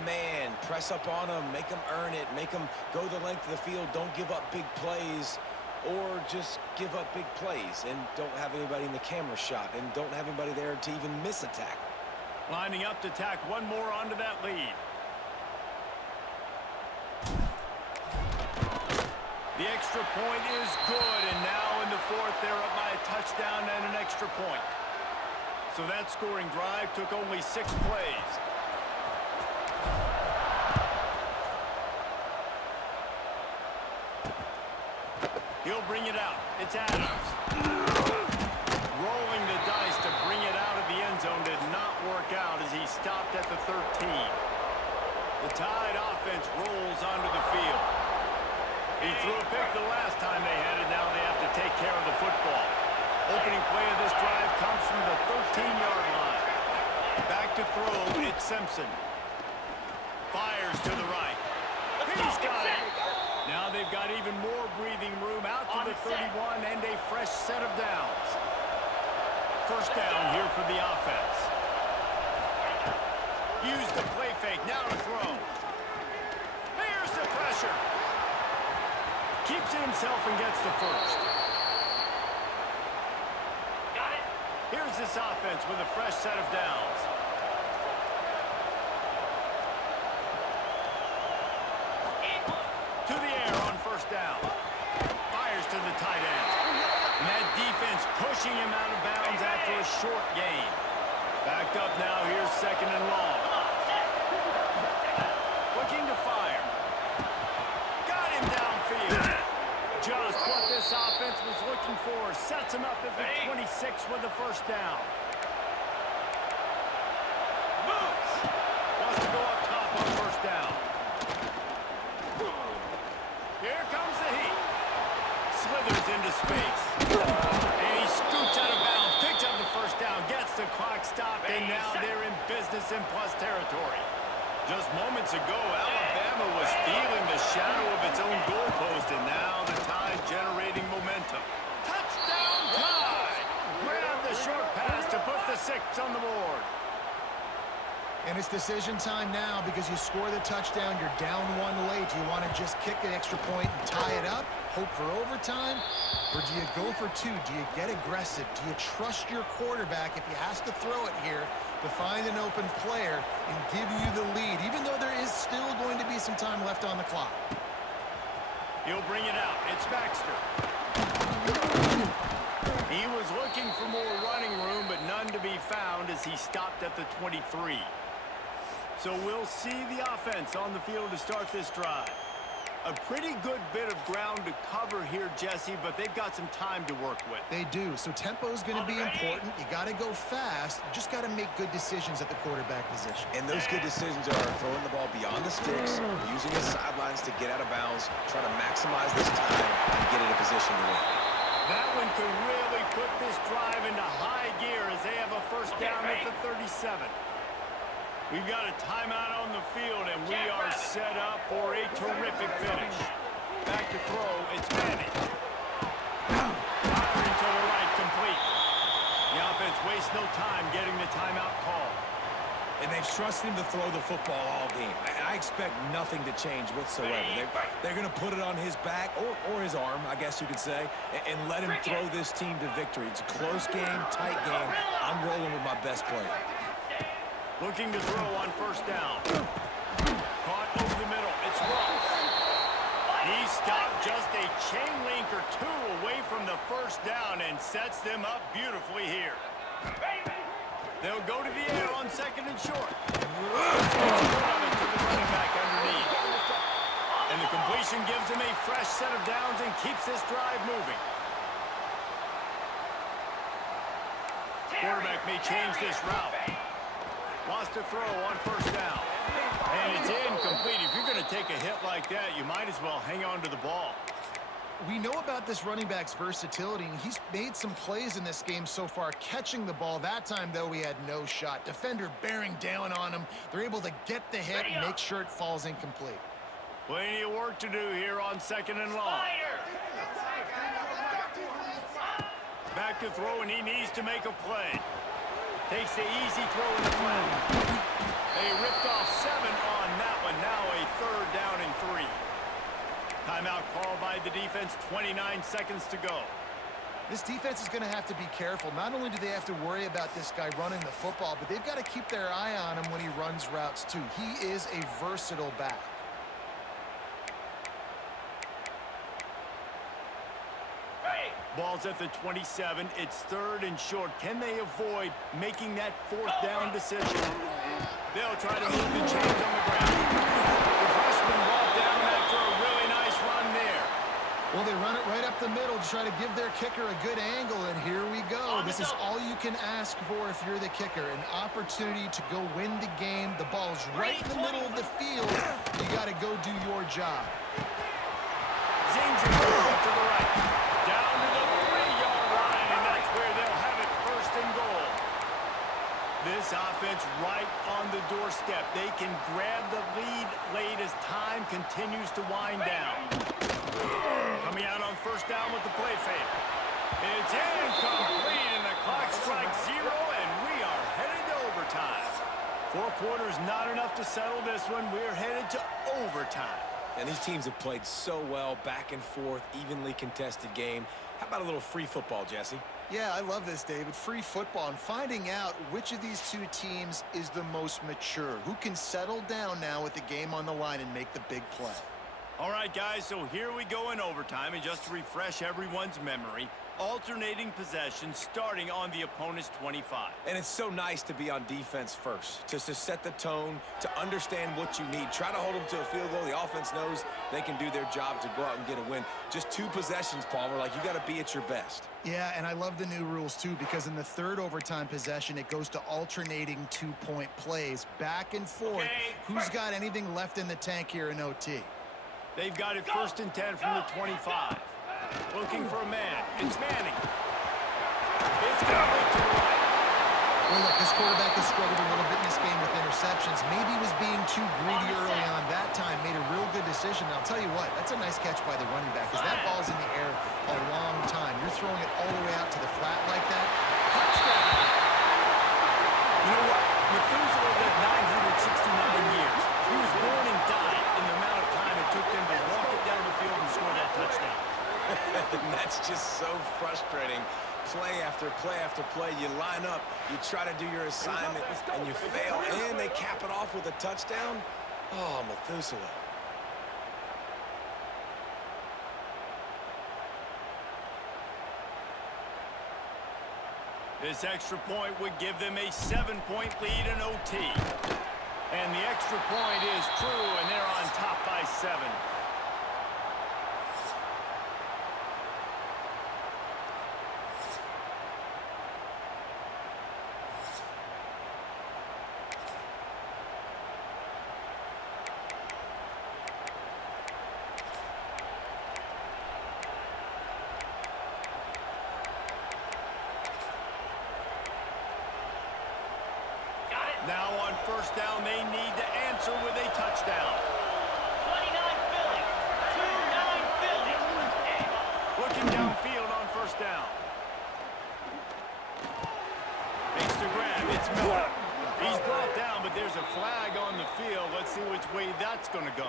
man, press up on them, make them earn it, make them go the length of the field, don't give up big plays, or just give up big plays and don't have anybody in the camera shot and don't have anybody there to even miss a tackle. Lining up to tack one more onto that lead. The extra point is good, and now in the fourth, they're up by a touchdown and an extra point. So that scoring drive took only 6 plays. He'll bring it out. It's Adams. Rolling the dice to bring it out of the end zone did not work out as he stopped at the 13. The Tide offense rolls onto the field. He threw a pick the last time they had it. Now they have to take care of the football. Opening play of this drive comes from the 13-yard line. Back to throw, it's Simpson. Fires to the right. He's got it. Now they've got even more breathing room out to the 31 and a fresh set of downs. First down here for the offense. Use the play fake, now to throw. Here's the pressure. Keeps it himself and gets the first. Got it. Here's this offense with a fresh set of downs. To the air on first down. Fires to the tight end. And that defense pushing him out of bounds after a short gain. Backed up now, here's second and long. Looking to fire. Got him downfield. Just what this offense was looking for. Sets him up at the 26 with the first down. Wants to go up top on first down. Here comes the heat. Slithers into space. And he scoots out of bounds. Picks up the first down. Gets the clock stopped. And now they're in business in plus territory. Just moments ago, Alabama was feeling the shadow of its own goalpost. And now the Tide generating momentum. Touchdown Tide! Grab the short pass to put the 6 on the board. And it's decision time now because you score the touchdown, you're down 1 late. Do you want to just kick an extra point and tie it up, hope for overtime? Or do you go for 2? Do you get aggressive? Do you trust your quarterback if he has to throw it here to find an open player and give you the lead, even though there is still going to be some time left on the clock? He'll bring it out. It's Baxter. He was looking for more running room, but none to be found as he stopped at the 23. So we'll see the offense on the field to start this drive. A pretty good bit of ground to cover here, Jesse, but they've got some time to work with. They do. So tempo is going to be important. You got to go fast. You just got to make good decisions at the quarterback position. And those good decisions are throwing the ball beyond the sticks, using his sidelines to get out of bounds, trying to maximize this time and get in a position to win. That one could really put this drive into high gear as they have a first down at the 37. We've got a timeout on the field, and we are set up for a terrific finish. Back to throw, it's Manning. Firing to the right, complete. The offense wastes no time getting the timeout call. And they've trusted him to throw the football all game. I expect nothing to change whatsoever. They're going to put it on his back, or his arm, I guess you could say, and let him throw this team to victory. It's a close game, tight game. I'm rolling with my best player. Looking to throw on first down. Caught over the middle. It's Ross. He stopped just a chain link or 2 away from the first down and sets them up beautifully here. They'll go to the air on second and short. To the running back underneath. And the completion gives him a fresh set of downs and keeps this drive moving. Quarterback may change this route. Wants to throw on first down. And it's incomplete. If you're going to take a hit like that, you might as well hang on to the ball. We know about this running back's versatility, and he's made some plays in this game so far, catching the ball. That time, though, he had no shot. Defender bearing down on him. They're able to get the hit and make sure it falls incomplete. Plenty of work to do here on 2nd and long. Back to throw, and he needs to make a play. Takes the easy throw in the flat. They ripped off 7 on that one. Now a 3rd down and 3. Timeout called by the defense, 29 seconds to go. This defense is going to have to be careful. Not only do they have to worry about this guy running the football, but they've got to keep their eye on him when he runs routes too. He is a versatile back. Ball's at the 27. It's 3rd and short. Can they avoid making that 4th down decision? They'll try to move the chains on the ground. The freshman brought down after a really nice run there. Well, they run it right up the middle to try to give their kicker a good angle, and here we go. This is all you can ask for if you're the kicker, an opportunity to go win the game. The ball's right in the middle of the field. You got to go do your job. Zings it up to the right. Down to the 3-yard line, and that's where they'll have it, 1st and goal. This offense right on the doorstep. They can grab the lead late as time continues to wind down. Coming out on 1st down with the play fake. It's incomplete, and the clock strikes 0, and we are headed to overtime. 4 quarters not enough to settle this one. We're headed to overtime. And these teams have played so well, back and forth, evenly contested game. How about a little free football, Jesse? Yeah, I love this, David. Free football and finding out which of these two teams is the most mature, who can settle down now with the game on the line and make the big play. All right, guys, so here we go in overtime, and just to refresh everyone's memory, alternating possessions starting on the opponent's 25. And it's so nice to be on defense first, just to set the tone, to understand what you need. Try to hold them to a field goal. The offense knows they can do their job to go out and get a win. Just 2 possessions, Palmer, like you got to be at your best. Yeah, and I love the new rules, too, because in the 3rd overtime possession, it goes to alternating 2-point plays, back and forth. Who's got anything left in the tank here in OT? They've got it 1st and 10 from the 25. Looking for a man. It's Manning. It's going to the right. Well, look, this quarterback has struggled a little bit in this game with interceptions. Maybe he was being too greedy early on. That time made a real good decision. And I'll tell you what, that's a nice catch by the running back because that ball's in the air a long time. You're throwing it all the way out to the flat like that. Touchdown! You know what? Methuselah lived 969 years. He was born and died in the amount of time it took them to walk it down the field and score that touchdown. And that's just so frustrating. Play after play after play, you line up, you try to do your assignment, and you fail, and they cap it off with a touchdown? Oh, Methuselah. This extra point would give them a 7-point lead in OT. And the extra point is true, and they're on top by 7. Now on 1st down, they need to answer with a touchdown. 29 Philly. 2-9 Philly. Looking downfield on 1st down. Makes the grab. It's Miller. He's brought down, but there's a flag on the field. Let's see which way that's going to go.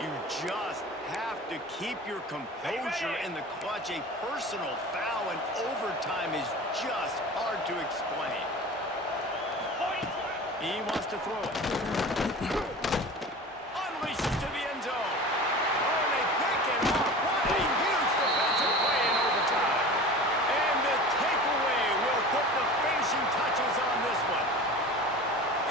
You just have to keep your composure in the clutch. A personal foul in overtime is just hard to explain. He wants to throw it. Unleashes to the end zone. Oh, and they pick him off. What a huge defensive play in overtime. And the takeaway will put the finishing touches on this one.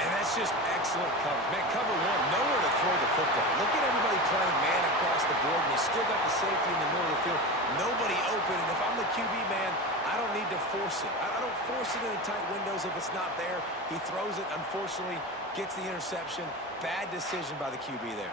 And that's just excellent coverage. Man, cover 1, nowhere to throw the football. Look at everybody playing man across the board, and you still got the safety in the middle of the field. Nobody open, and if I'm the QB, man, I don't need to force it. I don't force it into tight windows if it's not there. He throws it, unfortunately, gets the interception. Bad decision by the QB there.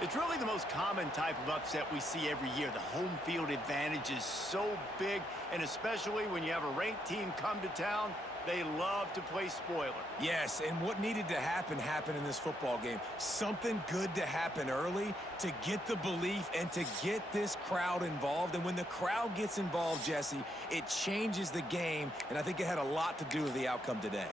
It's really the most common type of upset we see every year. The home field advantage is so big, and especially when you have a ranked team come to town, they love to play spoiler. Yes, and what needed to happen happened in this football game. Something good to happen early to get the belief and to get this crowd involved. And when the crowd gets involved, Jesse, it changes the game, and I think it had a lot to do with the outcome today.